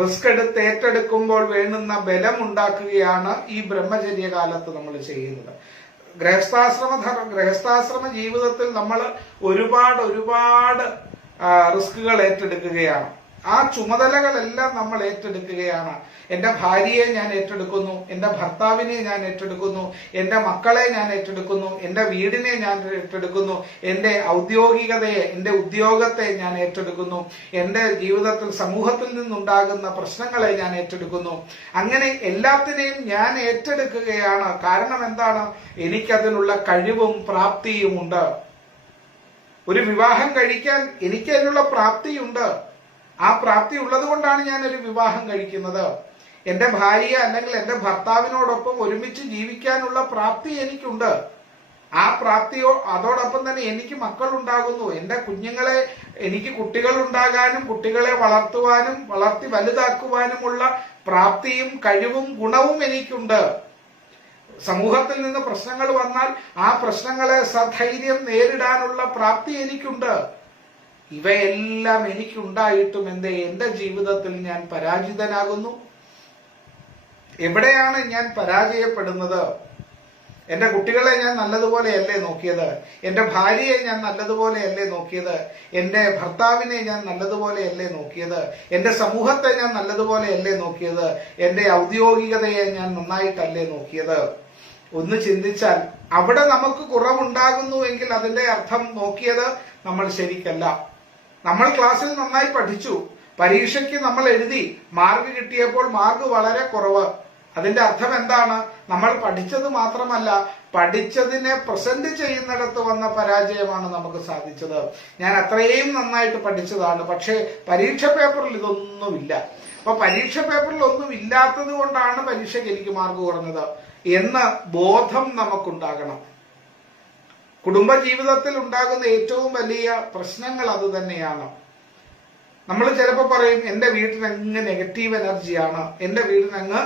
റിസ്ക് എടുത്ത് ഏറ്റെടുക്കുമ്പോൾ വേണ്ടുന്ന ബലം ഉണ്ടാക്കുകയാണ് ഈ ബ്രഹ്മചര്യകാലത്ത് നമ്മൾ ചെയ്യുന്നത്. ഗൃഹസ്ഥാശ്രമ ജീവിതത്തിൽ നമ്മൾ ഒരുപാട് റിസ്കുകൾ ഏറ്റെടുക്കുകയാണ്. ആ ചുമതലകളെല്ലാം നമ്മൾ ഏറ്റെടുക്കുകയാണ്. എന്റെ ഭാര്യയെ ഞാൻ ഏറ്റെടുക്കുന്നു, എന്റെ ഭർത്താവിനെ ഞാൻ ഏറ്റെടുക്കുന്നു, എന്റെ മക്കളെ ഞാൻ ഏറ്റെടുക്കുന്നു, എന്റെ വീടിനെ ഞാൻ ഏറ്റെടുക്കുന്നു, എന്റെ ഔദ്യോഗികതയെ, എന്റെ ഉദ്യോഗത്തെ ഞാൻ ഏറ്റെടുക്കുന്നു, എന്റെ ജീവിതത്തിൽ സമൂഹത്തിൽ നിന്നുണ്ടാകുന്ന പ്രശ്നങ്ങളെ ഞാൻ ഏറ്റെടുക്കുന്നു. അങ്ങനെ എല്ലാത്തിനെയും ഞാൻ ഏറ്റെടുക്കുകയാണ്. കാരണം എന്താണ്? എനിക്കതിനുള്ള കഴിവും പ്രാപ്തിയുമുണ്ട്. ഒരു വിവാഹം കഴിക്കാൻ എനിക്ക് അതിനുള്ള പ്രാപ്തിയുണ്ട്. ആ പ്രാപ്തി ഉള്ളത് കൊണ്ടാണ് ഞാൻ ഒരു വിവാഹം കഴിക്കുന്നത്. എന്റെ ഭാര്യ അല്ലെങ്കിൽ എന്റെ ഭർത്താവിനോടൊപ്പം ഒരുമിച്ച് ജീവിക്കാനുള്ള പ്രാപ്തി എനിക്കുണ്ട്. ആ പ്രാപ്തിയോ അതോടൊപ്പം തന്നെ എനിക്ക് മക്കൾ ഉണ്ടാകുന്നു. എന്റെ കുഞ്ഞുങ്ങളെ, എനിക്ക് കുട്ടികൾ ഉണ്ടാകാനും കുട്ടികളെ വളർത്തുവാനും വളർത്തി വലുതാക്കുവാനുമുള്ള പ്രാപ്തിയും കഴിവും ഗുണവും എനിക്കുണ്ട്. സമൂഹത്തിൽ നിന്ന് പ്രശ്നങ്ങൾ വന്നാൽ ആ പ്രശ്നങ്ങളെ സധൈര്യം നേരിടാനുള്ള പ്രാപ്തി എനിക്കുണ്ട്. ഇവയെല്ലാം എനിക്കുണ്ടായിട്ടും എന്റെ ജീവിതത്തിൽ ഞാൻ പരാജിതനാകുന്നു. എവിടെയാണ് ഞാൻ പരാജയപ്പെടുന്നത്? എന്റെ കുട്ടികളെ ഞാൻ നല്ലതുപോലെയല്ലേ നോക്കിയത്? എന്റെ ഭാര്യയെ ഞാൻ നല്ലതുപോലെയല്ലേ നോക്കിയത്? എന്റെ ഭർത്താവിനെ ഞാൻ നല്ലതുപോലെയല്ലേ നോക്കിയത്? എന്റെ സമൂഹത്തെ ഞാൻ നല്ലതുപോലെയല്ലേ നോക്കിയത്? എന്റെ ഔദ്യോഗികതയെ ഞാൻ നന്നായിട്ടല്ലേ നോക്കിയത്? ഒന്ന് ചിന്തിച്ചാൽ അവിടെ നമുക്ക് കുറവുണ്ടാകുന്നുവെങ്കിൽ അതിന്റെ അർത്ഥം നോക്കിയത് നമ്മൾ ശരിക്കല്ല. നമ്മൾ ക്ലാസ്സിൽ നന്നായി പഠിച്ചു, പരീക്ഷയ്ക്ക് നമ്മൾ എഴുതി, മാർക്ക് കിട്ടിയപ്പോൾ മാർക്ക് വളരെ കുറവ്. അതിന്റെ അർത്ഥം എന്താണ്? നമ്മൾ പഠിച്ചത് മാത്രമല്ല, പഠിച്ചതിനെ പ്രസന്റ് ചെയ്യുന്നിടത്ത് വന്ന പരാജയമാണ് നമുക്ക് സാധിച്ചത്. ഞാൻ അത്രയും നന്നായിട്ട് പഠിച്ചതാണ്, പക്ഷേ പരീക്ഷ പേപ്പറിൽ ഇതൊന്നുമില്ല. അപ്പൊ പരീക്ഷ പേപ്പറിൽ ഒന്നും ഇല്ലാത്തത് കൊണ്ടാണ് പരീക്ഷയ്ക്ക് എനിക്ക് മാർക്ക് കുറഞ്ഞത് എന്ന ബോധം നമുക്കുണ്ടാകണം. കുടുംബജീവിതത്തിൽ ഉണ്ടാകുന്ന ഏറ്റവും വലിയ പ്രശ്നങ്ങൾ അത് തന്നെയാണ്. നമ്മൾ ചിലപ്പോൾ പറയും എന്റെ വീട്ടിനങ്ങ് നെഗറ്റീവ് എനർജിയാണ്, എന്റെ വീട്ടിനങ്ങ്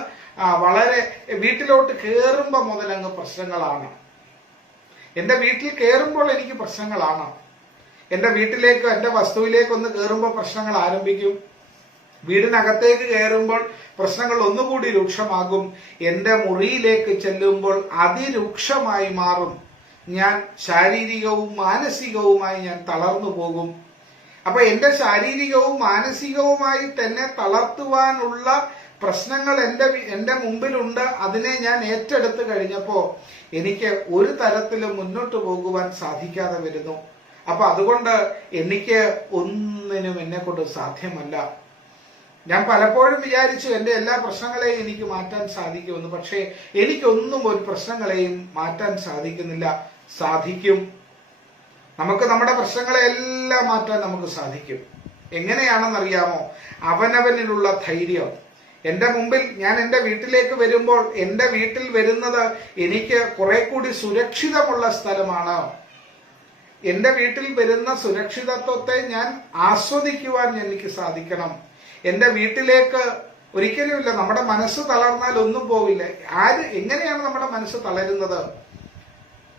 വളരെ വീട്ടിലോട്ട് കയറുമ്പോൾ മുതലങ്ങ് പ്രശ്നങ്ങളാണ്, എന്റെ വീട്ടിൽ കയറുമ്പോൾ എനിക്ക് പ്രശ്നങ്ങളാണ്, എന്റെ വീട്ടിലേക്കോ എന്റെ വസ്തുവിലേക്കൊന്ന് കയറുമ്പോൾ പ്രശ്നങ്ങൾ ആരംഭിക്കും, വീടിനകത്തേക്ക് കയറുമ്പോൾ പ്രശ്നങ്ങൾ ഒന്നുകൂടി രൂക്ഷമാകും, എന്റെ മുറിയിലേക്ക് ചെല്ലുമ്പോൾ അതിരൂക്ഷമായി മാറും, ഞാൻ ശാരീരികവും മാനസികവുമായി ഞാൻ തളർന്നു പോകും. അപ്പൊ എന്റെ ശാരീരികവും മാനസികവുമായി തന്നെ തളർത്തുവാനുള്ള പ്രശ്നങ്ങൾ എന്റെ മുമ്പിലുണ്ട്. അതിനെ ഞാൻ ഏറ്റെടുത്ത് കഴിഞ്ഞപ്പോ എനിക്ക് ഒരു തരത്തിലും മുന്നോട്ട് പോകുവാൻ സാധിക്കാതെ വരുന്നു. അപ്പൊ അതുകൊണ്ട് എനിക്ക് ഒന്നിനും എന്നെ കൊണ്ട് സാധ്യമല്ല. ഞാൻ പലപ്പോഴും വിചാരിച്ചു എന്റെ എല്ലാ പ്രശ്നങ്ങളെയും എനിക്ക് മാറ്റാൻ സാധിക്കുമെന്ന്. പക്ഷേ എനിക്കൊന്നും ഒരു പ്രശ്നങ്ങളെയും മാറ്റാൻ സാധിക്കുന്നില്ല. സാധിക്കും. നമുക്ക് നമ്മുടെ പ്രശ്നങ്ങളെല്ലാം മാറ്റാൻ നമുക്ക് സാധിക്കും. എങ്ങനെയാണെന്നറിയാമോ? അവനവനിലുള്ള ധൈര്യം. എന്റെ മുമ്പിൽ, ഞാൻ എന്റെ വീട്ടിലേക്ക് വരുമ്പോൾ എന്റെ വീട്ടിൽ വരുന്നത് എനിക്ക് കുറെ കൂടി സുരക്ഷിതമുള്ള സ്ഥലമാണ്. എന്റെ വീട്ടിൽ വരുന്ന സുരക്ഷിതത്വത്തെ ഞാൻ ആസ്വദിക്കുവാൻ എനിക്ക് സാധിക്കണം. എന്റെ വീട്ടിലേക്ക് ഒരിക്കലുമില്ല, നമ്മുടെ മനസ്സ് തളർന്നാൽ ഒന്നും പോവില്ല. എങ്ങനെയാണ് നമ്മുടെ മനസ്സ് തളരുന്നത്?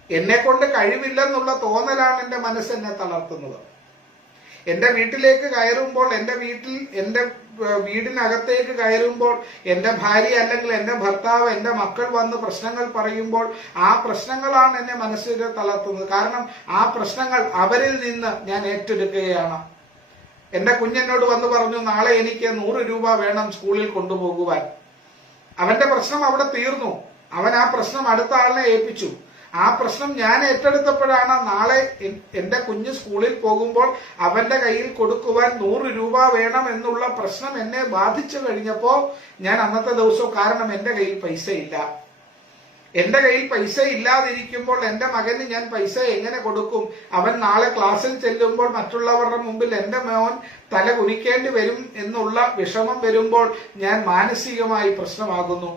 എന്നെ കൊണ്ട് കഴിവില്ലെന്നുള്ള തോന്നലാണ് എന്റെ മനസ്സ് എന്നെ തളർത്തുന്നത്. എന്റെ വീട്ടിലേക്ക് കയറുമ്പോൾ, എന്റെ വീടിനകത്തേക്ക് കയറുമ്പോൾ എന്റെ ഭാര്യ അല്ലെങ്കിൽ എന്റെ ഭർത്താവ്, എന്റെ മക്കൾ വന്ന് പ്രശ്നങ്ങൾ പറയുമ്പോൾ ആ പ്രശ്നങ്ങളാണ് എന്നെ മനസ്സിനെ തളർത്തുന്നത്. കാരണം ആ പ്രശ്നങ്ങൾ അവരിൽ നിന്ന് ഞാൻ ഏറ്റെടുക്കുകയാണ്. എന്റെ കുഞ്ഞെന്നോട് വന്ന് പറഞ്ഞു, നാളെ എനിക്ക് 100 രൂപ വേണം സ്കൂളിൽ കൊണ്ടുപോകുവാൻ. അവന്റെ പ്രശ്നം അവിടെ തീർന്നു. അവൻ ആ പ്രശ്നം അടുത്ത ആളിനെ ഏൽപ്പിച്ചു. ആ പ്രശ്നം ഞാൻ ഏറ്റെടുത്തപ്പോഴാണ് നാളെ എന്റെ കുഞ്ഞ് സ്കൂളിൽ പോകുമ്പോൾ അവന്റെ കയ്യിൽ കൊടുക്കുവാൻ 100 രൂപ വേണം എന്നുള്ള പ്രശ്നം എന്നെ ബാധിച്ചു കഴിഞ്ഞപ്പോ ഞാൻ അന്നത്തെ ദിവസം, കാരണം എന്റെ കയ്യിൽ പൈസ ഇല്ല. എന്റെ കയ്യിൽ പൈസ ഇല്ലാതിരിക്കുമ്പോൾ എന്റെ മകന് ഞാൻ പൈസ എങ്ങനെ കൊടുക്കും? അവൻ നാളെ ക്ലാസ്സിൽ ചെല്ലുമ്പോൾ മറ്റുള്ളവരുടെ മുമ്പിൽ എന്റെ മോൻ തല കുനിക്കേണ്ടി വരും എന്നുള്ള വിഷമം വരുമ്പോൾ ഞാൻ മാനസികമായി പ്രശ്നമാകുന്നു.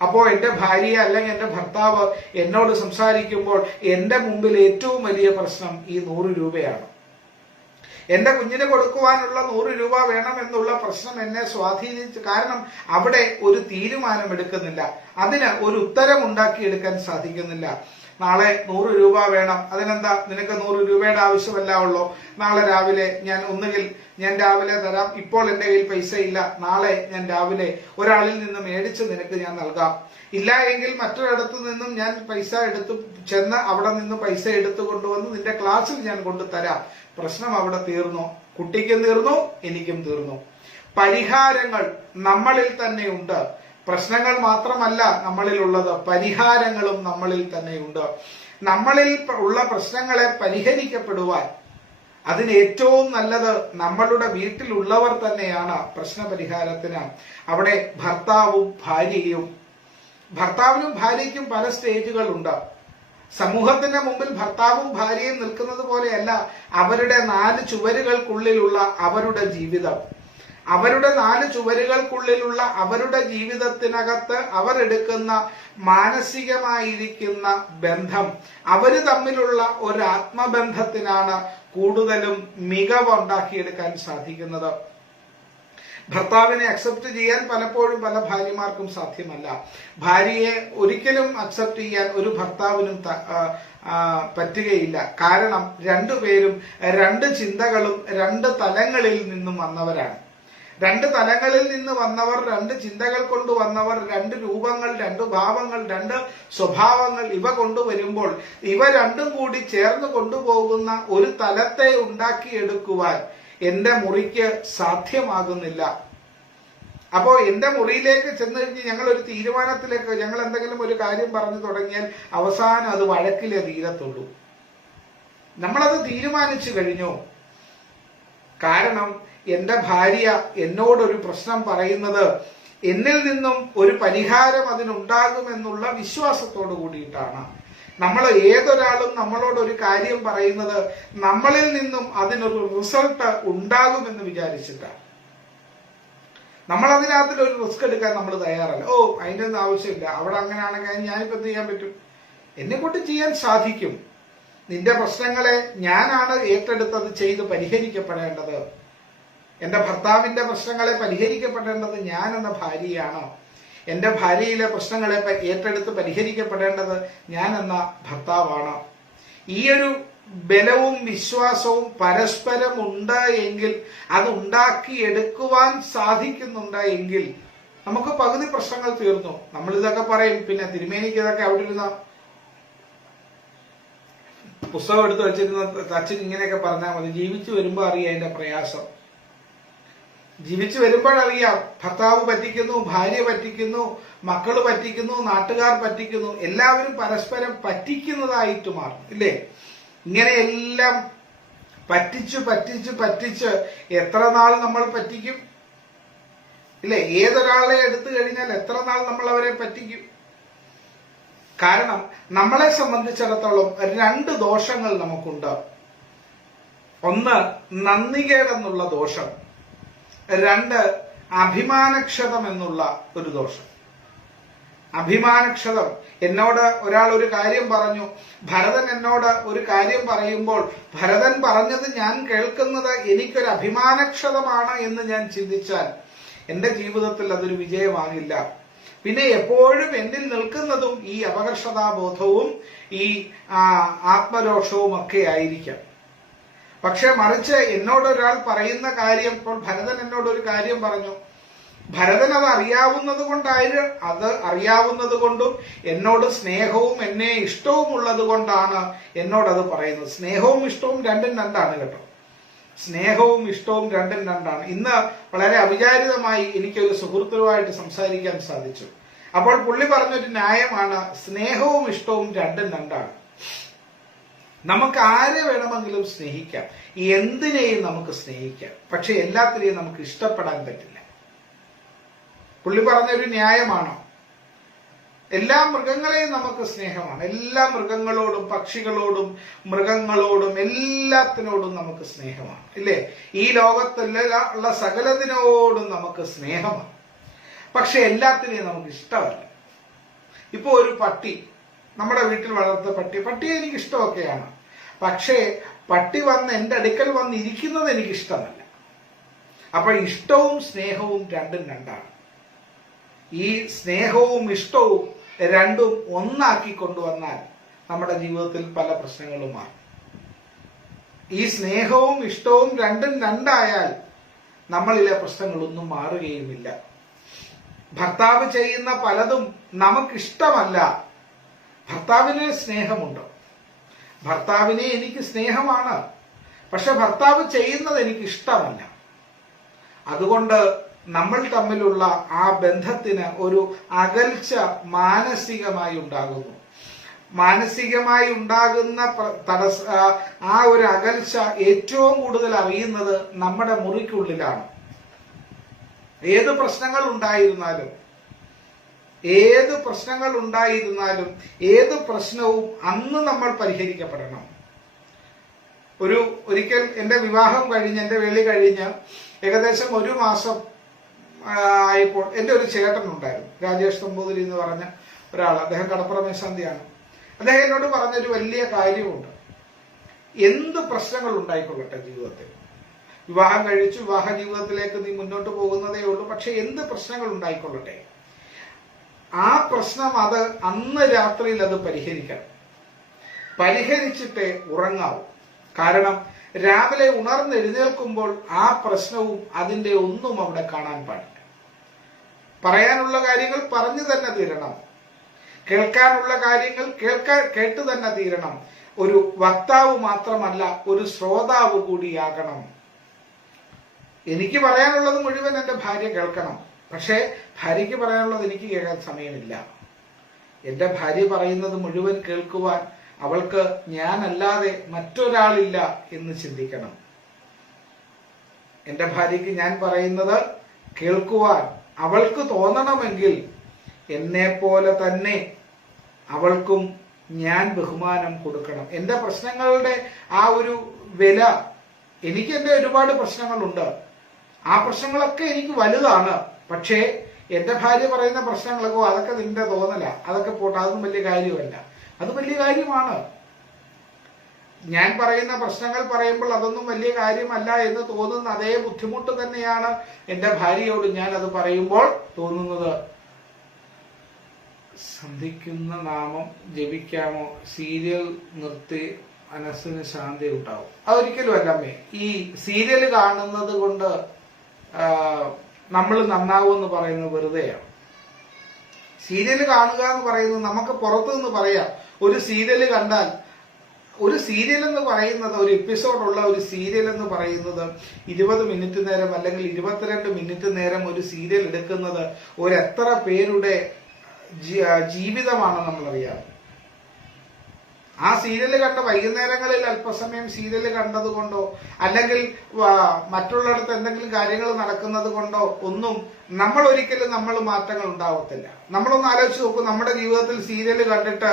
അപ്പോൾ എന്റെ ഭാര്യ അല്ലെങ്കിൽ എന്റെ ഭർത്താവ് എന്നോട് സംസാരിക്കുമ്പോൾ എന്റെ മുമ്പിൽ ഏറ്റവും വലിയ പ്രശ്നം ഈ 100 രൂപയാണ്. എന്റെ കുഞ്ഞിന് കൊടുക്കുവാനുള്ള 100 രൂപ വേണം എന്നുള്ള പ്രശ്നം എന്നെ സ്വാധീനിച്ചു. കാരണം അവിടെ ഒരു തീരുമാനം എടുക്കുന്നില്ല, അതിന് ഒരു ഉത്തരം ഉണ്ടാക്കിയെടുക്കാൻ സാധിക്കുന്നില്ല. നാളെ 100 രൂപ വേണം, അതിനെന്താ, നിനക്ക് 100 രൂപയുടെ ആവശ്യമല്ല ഉള്ളോ? നാളെ രാവിലെ ഞാൻ രാവിലെ തരാം, ഇപ്പോൾ എന്റെ കയ്യിൽ പൈസ ഇല്ല, നാളെ ഞാൻ രാവിലെ ഒരാളിൽ നിന്ന് മേടിച്ച് നിനക്ക് ഞാൻ നൽകാം. ഇല്ല എങ്കിൽ മറ്റൊരിടത്തു നിന്നും ഞാൻ പൈസ എടുത്തു ചെന്ന് അവിടെ നിന്ന് പൈസ എടുത്തു കൊണ്ടുവന്ന് നിന്റെ ക്ലാസ്സിൽ ഞാൻ കൊണ്ടുതരാം. പ്രശ്നം അവിടെ തീർന്നു. കുട്ടിക്കും തീർന്നു, എനിക്കും തീർന്നു. പരിഹാരങ്ങൾ നമ്മളിൽ തന്നെയുണ്ട്. പ്രശ്നങ്ങൾ മാത്രമല്ല നമ്മളിൽ ഉള്ളത്, പരിഹാരങ്ങളും നമ്മളിൽ തന്നെയുണ്ട്. നമ്മളിൽ ഉള്ള പ്രശ്നങ്ങളെ പരിഹരിക്കപ്പെടുവാൻ അതിന് ഏറ്റവും നല്ലത് നമ്മളുടെ വീട്ടിലുള്ളവർ തന്നെയാണ്. പ്രശ്നപരിഹാരത്തിന് അവിടെ ഭർത്താവിനും ഭാര്യയ്ക്കും പല സ്റ്റേജുകളുണ്ട്. സമൂഹത്തിന്റെ മുമ്പിൽ ഭർത്താവും ഭാര്യയും നിൽക്കുന്നത് പോലെയല്ല അവരുടെ 4 ചുവരുകൾക്കുള്ളിലുള്ള അവരുടെ ജീവിതം. അവരുടെ 4 ചുവരുകൾക്കുള്ളിലുള്ള അവരുടെ ജീവിതത്തിനകത്ത് അവർ എടുക്കുന്ന മാനസികമായിരിക്കുന്ന ബന്ധം, അവര് തമ്മിലുള്ള ഒരു ആത്മബന്ധത്തിനാണ് കൂടുതലും മികവുണ്ടാക്കിയെടുക്കാൻ സാധിക്കുന്നത്. ഭർത്താവിനെ അക്സെപ്റ്റ് ചെയ്യാൻ പലപ്പോഴും പല ഭാര്യമാർക്കും സാധ്യമല്ല. ഭാര്യയെ ഒരിക്കലും അക്സെപ്റ്റ് ചെയ്യാൻ ഒരു ഭർത്താവിനും പറ്റുകയില്ല. കാരണം രണ്ടുപേരും 2 ചിന്തകളും 2 തലങ്ങളിൽ നിന്നും വന്നവരാണ്. 2 തലങ്ങളിൽ നിന്ന് വന്നവർ, 2 ചിന്തകൾ കൊണ്ടുവന്നവർ, 2 രൂപങ്ങൾ, 2 ഭാവങ്ങൾ, 2 സ്വഭാവങ്ങൾ ഇവ കൊണ്ടുവരുമ്പോൾ ഇവ രണ്ടും കൂടി ചേർന്ന് കൊണ്ടുപോകുന്ന ഒരു തലത്തെ ഉണ്ടാക്കിയെടുക്കുവാൻ എന്റെ മുറിക്ക് സാധ്യമാകുന്നില്ല. അപ്പോ എന്റെ മുറിയിലേക്ക് ചെന്ന് കഴിഞ്ഞ് ഞങ്ങൾ ഒരു തീരുമാനത്തിലേക്ക്, ഞങ്ങൾ എന്തെങ്കിലും ഒരു കാര്യം പറഞ്ഞു തുടങ്ങിയാൽ അവസാനം അത് വഴക്കിലേ തീരത്തുള്ളൂ. നമ്മളത് തീരുമാനിച്ചു കഴിഞ്ഞു. കാരണം എന്റെ ഭാര്യ എന്നോടൊരു പ്രശ്നം പറയുന്നത് എന്നിൽ നിന്നും ഒരു പരിഹാരം അതിനുണ്ടാകുമെന്നുള്ള വിശ്വാസത്തോടു കൂടിയിട്ടാണ്. നമ്മൾ ഏതൊരാളും നമ്മളോട് ഒരു കാര്യം പറയുന്നത് നമ്മളിൽ നിന്നും അതിനൊരു റിസൾട്ട് ഉണ്ടാകുമെന്ന് വിചാരിച്ചിട്ടാണ്. നമ്മൾ അതിനകത്തൊരു റിസ്ക് എടുക്കാൻ നമ്മൾ തയ്യാറല്ല. അതിന്റെ ഒന്നും ആവശ്യമില്ല, അവിടെ അങ്ങനെയാണെങ്കിൽ ഞാനിപ്പോ എന്ത് ചെയ്യാൻ പറ്റും? എന്നെ കൊണ്ട് ചെയ്യാൻ സാധിക്കും. നിന്റെ പ്രശ്നങ്ങളെ ഞാനാണ് ഏറ്റെടുത്തത് ചെയ്ത് പരിഹരിക്കപ്പെടേണ്ടത്. എന്റെ ഭർത്താവിന്റെ പ്രശ്നങ്ങളെ പരിഹരിക്കപ്പെടേണ്ടത് ഞാൻ എന്ന ഭാര്യയാണ്. എന്റെ ഭാര്യയിലെ പ്രശ്നങ്ങളെ ഏറ്റെടുത്ത് പരിഹരിക്കപ്പെടേണ്ടത് ഞാൻ എന്ന ഭർത്താവാണ്. ഈ ഒരു ബലവും വിശ്വാസവും പരസ്പരം ഉണ്ട് എങ്കിൽ, അത് ഉണ്ടാക്കിയെടുക്കുവാൻ സാധിക്കുന്നുണ്ട് എങ്കിൽ നമുക്ക് പകുതി പ്രശ്നങ്ങൾ തീർന്നു. നമ്മൾ ഇതൊക്കെ പറയും, പിന്നെ തിരുമേനിക്ക് ഇതൊക്കെ അവിടെ ഇരുന്ന പുസ്തകം എടുത്ത് വെച്ചിരുന്ന അച്ഛൻ ഇങ്ങനെയൊക്കെ പറഞ്ഞാൽ മതി. ജീവിച്ചു വരുമ്പോ അറിയാം അതിന്റെ പ്രയാസം. ജീവിച്ചു വരുമ്പോഴറിയാം ഭർത്താവ് പറ്റിക്കുന്നു, ഭാര്യ പറ്റിക്കുന്നു, മക്കള് പറ്റിക്കുന്നു, നാട്ടുകാർ പറ്റിക്കുന്നു, എല്ലാവരും പരസ്പരം പറ്റിക്കുന്നതായിട്ട് മാറും. ഇല്ലേ? ഇങ്ങനെയെല്ലാം പറ്റിച്ച് എത്ര നാൾ നമ്മൾ പറ്റിക്കും? ഇല്ലേ? ഏതൊരാളെ എടുത്തു കഴിഞ്ഞാൽ എത്ര നാൾ നമ്മൾ അവരെ പറ്റിക്കും? കാരണം നമ്മളെ സംബന്ധിച്ചിടത്തോളം 2 ദോഷങ്ങൾ നമുക്കുണ്ട്. ഒന്ന് നന്ദികേടെന്നുള്ള ദോഷം, 2 അഭിമാനക്ഷതം എന്നുള്ള ഒരു ദോഷം. അഭിമാനക്ഷതം, എന്നോട് ഒരാൾ ഒരു കാര്യം പറഞ്ഞു, ഭരതൻ എന്നോട് ഒരു കാര്യം പറയുമ്പോൾ ഭരതൻ പറഞ്ഞത് ഞാൻ കേൾക്കുന്നത് എനിക്കൊരു അഭിമാനക്ഷതമാണ് എന്ന് ഞാൻ ചിന്തിച്ചാൽ എന്റെ ജീവിതത്തിൽ അതൊരു വിജയമാകില്ല. പിന്നെ എപ്പോഴും എന്നിൽ നിൽക്കുന്നതും ഈ അപകർഷതാബോധവും ഈ ആത്മരോഷവും ഒക്കെ ആയിരിക്കാം. പക്ഷെ മറിച്ച് എന്നോട് ഒരാൾ പറയുന്ന കാര്യം, ഇപ്പോൾ ഭരതൻ എന്നോട് ഒരു കാര്യം പറഞ്ഞു, ഭരതൻ അത് അറിയാവുന്നത് കൊണ്ടും എന്നോട് സ്നേഹവും എന്നെ ഇഷ്ടവും ഉള്ളത് കൊണ്ടാണ് എന്നോടത് പറയുന്നത്. സ്നേഹവും ഇഷ്ടവും രണ്ടും രണ്ടാണ് കേട്ടോ. സ്നേഹവും ഇഷ്ടവും രണ്ടും രണ്ടാണ്. ഇന്ന് വളരെ അവിചാരിതമായി എനിക്കൊരു സുഹൃത്തുമായിട്ട് സംസാരിക്കാൻ സാധിച്ചു. അപ്പോൾ പുള്ളി പറഞ്ഞൊരു ന്യായമാണ്, സ്നേഹവും ഇഷ്ടവും രണ്ടും രണ്ടാണ്. നമുക്ക് ആരെ വേണമെങ്കിലും സ്നേഹിക്കാം, എന്തിനേയും നമുക്ക് സ്നേഹിക്കാം, പക്ഷെ എല്ലാത്തിനെയും നമുക്ക് ഇഷ്ടപ്പെടാൻ പറ്റില്ല. പുള്ളി പറഞ്ഞൊരു ന്യായമാണ്. എല്ലാ മൃഗങ്ങളെയും നമുക്ക് സ്നേഹമാണ്. എല്ലാ മൃഗങ്ങളോടും പക്ഷികളോടും മൃഗങ്ങളോടും എല്ലാത്തിനോടും നമുക്ക് സ്നേഹമാണ്, ഇല്ലേ? ഈ ലോകത്തുള്ള സകലതിനോടും നമുക്ക് സ്നേഹമാണ്. പക്ഷെ എല്ലാത്തിനെയും നമുക്ക് ഇഷ്ടമല്ല. ഇപ്പൊ ഒരു പട്ടി, നമ്മുടെ വീട്ടിൽ വളർത്ത പട്ടിയെ എനിക്ക് ഇഷ്ടമൊക്കെയാണ്. പക്ഷേ പട്ടി വന്ന് എന്റെ അടുക്കൽ വന്നിരിക്കുന്നത് എനിക്ക് ഇഷ്ടമല്ല. അപ്പൊ ഇഷ്ടവും സ്നേഹവും രണ്ടും രണ്ടാണ്. ഈ സ്നേഹവും ഇഷ്ടവും രണ്ടും ഒന്നാക്കി കൊണ്ടുവന്നാൽ നമ്മുടെ ജീവിതത്തിൽ പല പ്രശ്നങ്ങളും മാറും. ഈ സ്നേഹവും ഇഷ്ടവും രണ്ടും രണ്ടായാൽ നമ്മളിലെ പ്രശ്നങ്ങളൊന്നും മാറുകയുമില്ല. ഭർത്താവ് ചെയ്യുന്ന പലതും നമുക്കിഷ്ടമല്ല. ഭർത്താവിന് സ്നേഹമുണ്ട്, ഭർത്താവിനെ എനിക്ക് സ്നേഹമാണ്, പക്ഷെ ഭർത്താവ് ചെയ്യുന്നത് എനിക്ക് ഇഷ്ടമല്ല. അതുകൊണ്ട് നമ്മൾ തമ്മിലുള്ള ആ ബന്ധത്തിന് ഒരു അകൽച്ച മാനസികമായി ഉണ്ടാകുന്നു. മാനസികമായി ഉണ്ടാകുന്ന ആ ഒരു അകൽച്ച ഏറ്റവും കൂടുതൽ അറിയുന്നത് നമ്മുടെ മുറിക്കുള്ളിലാണ്. ഏത് പ്രശ്നങ്ങൾ ഉണ്ടായിരുന്നാലും ഏത് പ്രശ്നവും അന്ന് നമ്മൾ പരിഹരിക്കപ്പെടണം. ഒരിക്കൽ എന്റെ വിവാഹം കഴിഞ്ഞ്, എന്റെ വേളി കഴിഞ്ഞ് ഏകദേശം 1 മാസം ആയപ്പോൾ എന്റെ ഒരു ചേട്ടൻ ഉണ്ടായിരുന്നു, രാജേഷ് നമ്പൂതിരി എന്ന് പറഞ്ഞ ഒരാൾ. അദ്ദേഹം കടപ്പുറം മേശാന്തിയാണ്. അദ്ദേഹം എന്നോട് പറഞ്ഞൊരു വലിയ കാര്യമുണ്ട്. എന്ത് പ്രശ്നങ്ങൾ ഉണ്ടായിക്കൊള്ളട്ടെ ജീവിതത്തിൽ, വിവാഹം കഴിച്ചു, വിവാഹ ജീവിതത്തിലേക്ക് നീ മുന്നോട്ട് പോകുന്നതേ ഉള്ളൂ, പക്ഷെ എന്ത് പ്രശ്നങ്ങൾ ഉണ്ടായിക്കൊള്ളട്ടെ, ആ പ്രശ്നം അത് അന്ന് രാത്രിയിൽ അത് പരിഹരിച്ചിട്ടേ ഉറങ്ങാവൂ. കാരണം രാവിലെ ഉണർന്നെഴുന്നേൽക്കുമ്പോൾ ആ പ്രശ്നവും അതിന്റെ ഒന്നും അവിടെ കാണാൻ പാടില്ല. പറയാനുള്ള കാര്യങ്ങൾ പറഞ്ഞു തന്നെ തീരണം, കേൾക്കാനുള്ള കാര്യങ്ങൾ കേട്ടു തന്നെ തീരണം. ഒരു വക്താവ് മാത്രമല്ല, ഒരു ശ്രോതാവ് കൂടിയാകണം. എനിക്ക് പറയാനുള്ളത് മുഴുവൻ എന്റെ ഭാര്യ കേൾക്കണം, പക്ഷേ ഭാര്യയ്ക്ക് പറയാനുള്ളത് എനിക്ക് കേൾക്കാൻ സമയമില്ല. എന്റെ ഭാര്യ പറയുന്നത് മുഴുവൻ കേൾക്കുവാൻ അവൾക്ക് ഞാനല്ലാതെ മറ്റൊരാളില്ല എന്ന് ചിന്തിക്കണം. എന്റെ ഭാര്യയ്ക്ക് ഞാൻ പറയുന്നത് കേൾക്കുവാൻ അവൾക്ക് തോന്നണമെങ്കിൽ എന്നെ പോലെ തന്നെ അവൾക്കും ഞാൻ ബഹുമാനം കൊടുക്കണം. എന്റെ പ്രശ്നങ്ങളുടെ ആ ഒരു വില, എനിക്ക് എന്റെ ഒരുപാട് പ്രശ്നങ്ങളുണ്ട്, ആ പ്രശ്നങ്ങളൊക്കെ എനിക്ക് വലുതാണ്. പക്ഷേ എന്റെ ഭാര്യ പറയുന്ന പ്രശ്നങ്ങളൊക്കെ അതൊക്കെ നിന്റെ തോന്നല, അതൊക്കെ പോട്ടെ, അതൊന്നും വലിയ കാര്യമല്ല. അത് വലിയ കാര്യമാണ്. ഞാൻ പറയുന്ന പ്രശ്നങ്ങൾ പറയുമ്പോൾ അതൊന്നും വലിയ കാര്യമല്ല എന്ന് തോന്നുന്ന അതേ ബുദ്ധിമുട്ട് തന്നെയാണ് എന്റെ ഭാര്യയോട് ഞാൻ അത് പറയുമ്പോൾ തോന്നുന്നത്. സന്ധിക്കുന്ന നാമം ജപിക്കാമോ, സീരിയൽ നിർത്തി മനസ്സിന് ശാന്തി ഉണ്ടാവും? അതൊരിക്കലും അല്ലമ്മേ. ഈ സീരിയൽ കാണുന്നത് കൊണ്ട് നമ്മൾ നന്നാവും എന്ന് പറയുന്നത് വെറുതെയാണ്. സീരിയൽ കാണുക എന്ന് പറയുന്നത് നമുക്ക് പുറത്തു നിന്ന് പറയാം. ഒരു സീരിയൽ കണ്ടാൽ, ഒരു സീരിയൽ എന്ന് പറയുന്നത്, ഒരു എപ്പിസോഡുള്ള ഒരു സീരിയൽ എന്ന് പറയുന്നത് 20 മിനിറ്റ് നേരം അല്ലെങ്കിൽ 22 മിനിറ്റ് നേരം ഒരു സീരിയൽ എടുക്കുന്നത് ഒരു എത്ര പേരുടെ ജീവിതമാണ് നമ്മളറിയാം. ആ സീരിയൽ കണ്ട വൈകുന്നേരങ്ങളിൽ അല്പസമയം സീരിയൽ കണ്ടതുകൊണ്ടോ അല്ലെങ്കിൽ മറ്റുള്ളിടത്ത് എന്തെങ്കിലും കാര്യങ്ങൾ നടക്കുന്നത് കൊണ്ടോ ഒന്നും നമ്മൾ മാറ്റങ്ങൾ ഉണ്ടാവത്തില്ല. നമ്മളൊന്ന് ആലോചിച്ച് നോക്കും, നമ്മുടെ ജീവിതത്തിൽ സീരിയൽ കണ്ടിട്ട്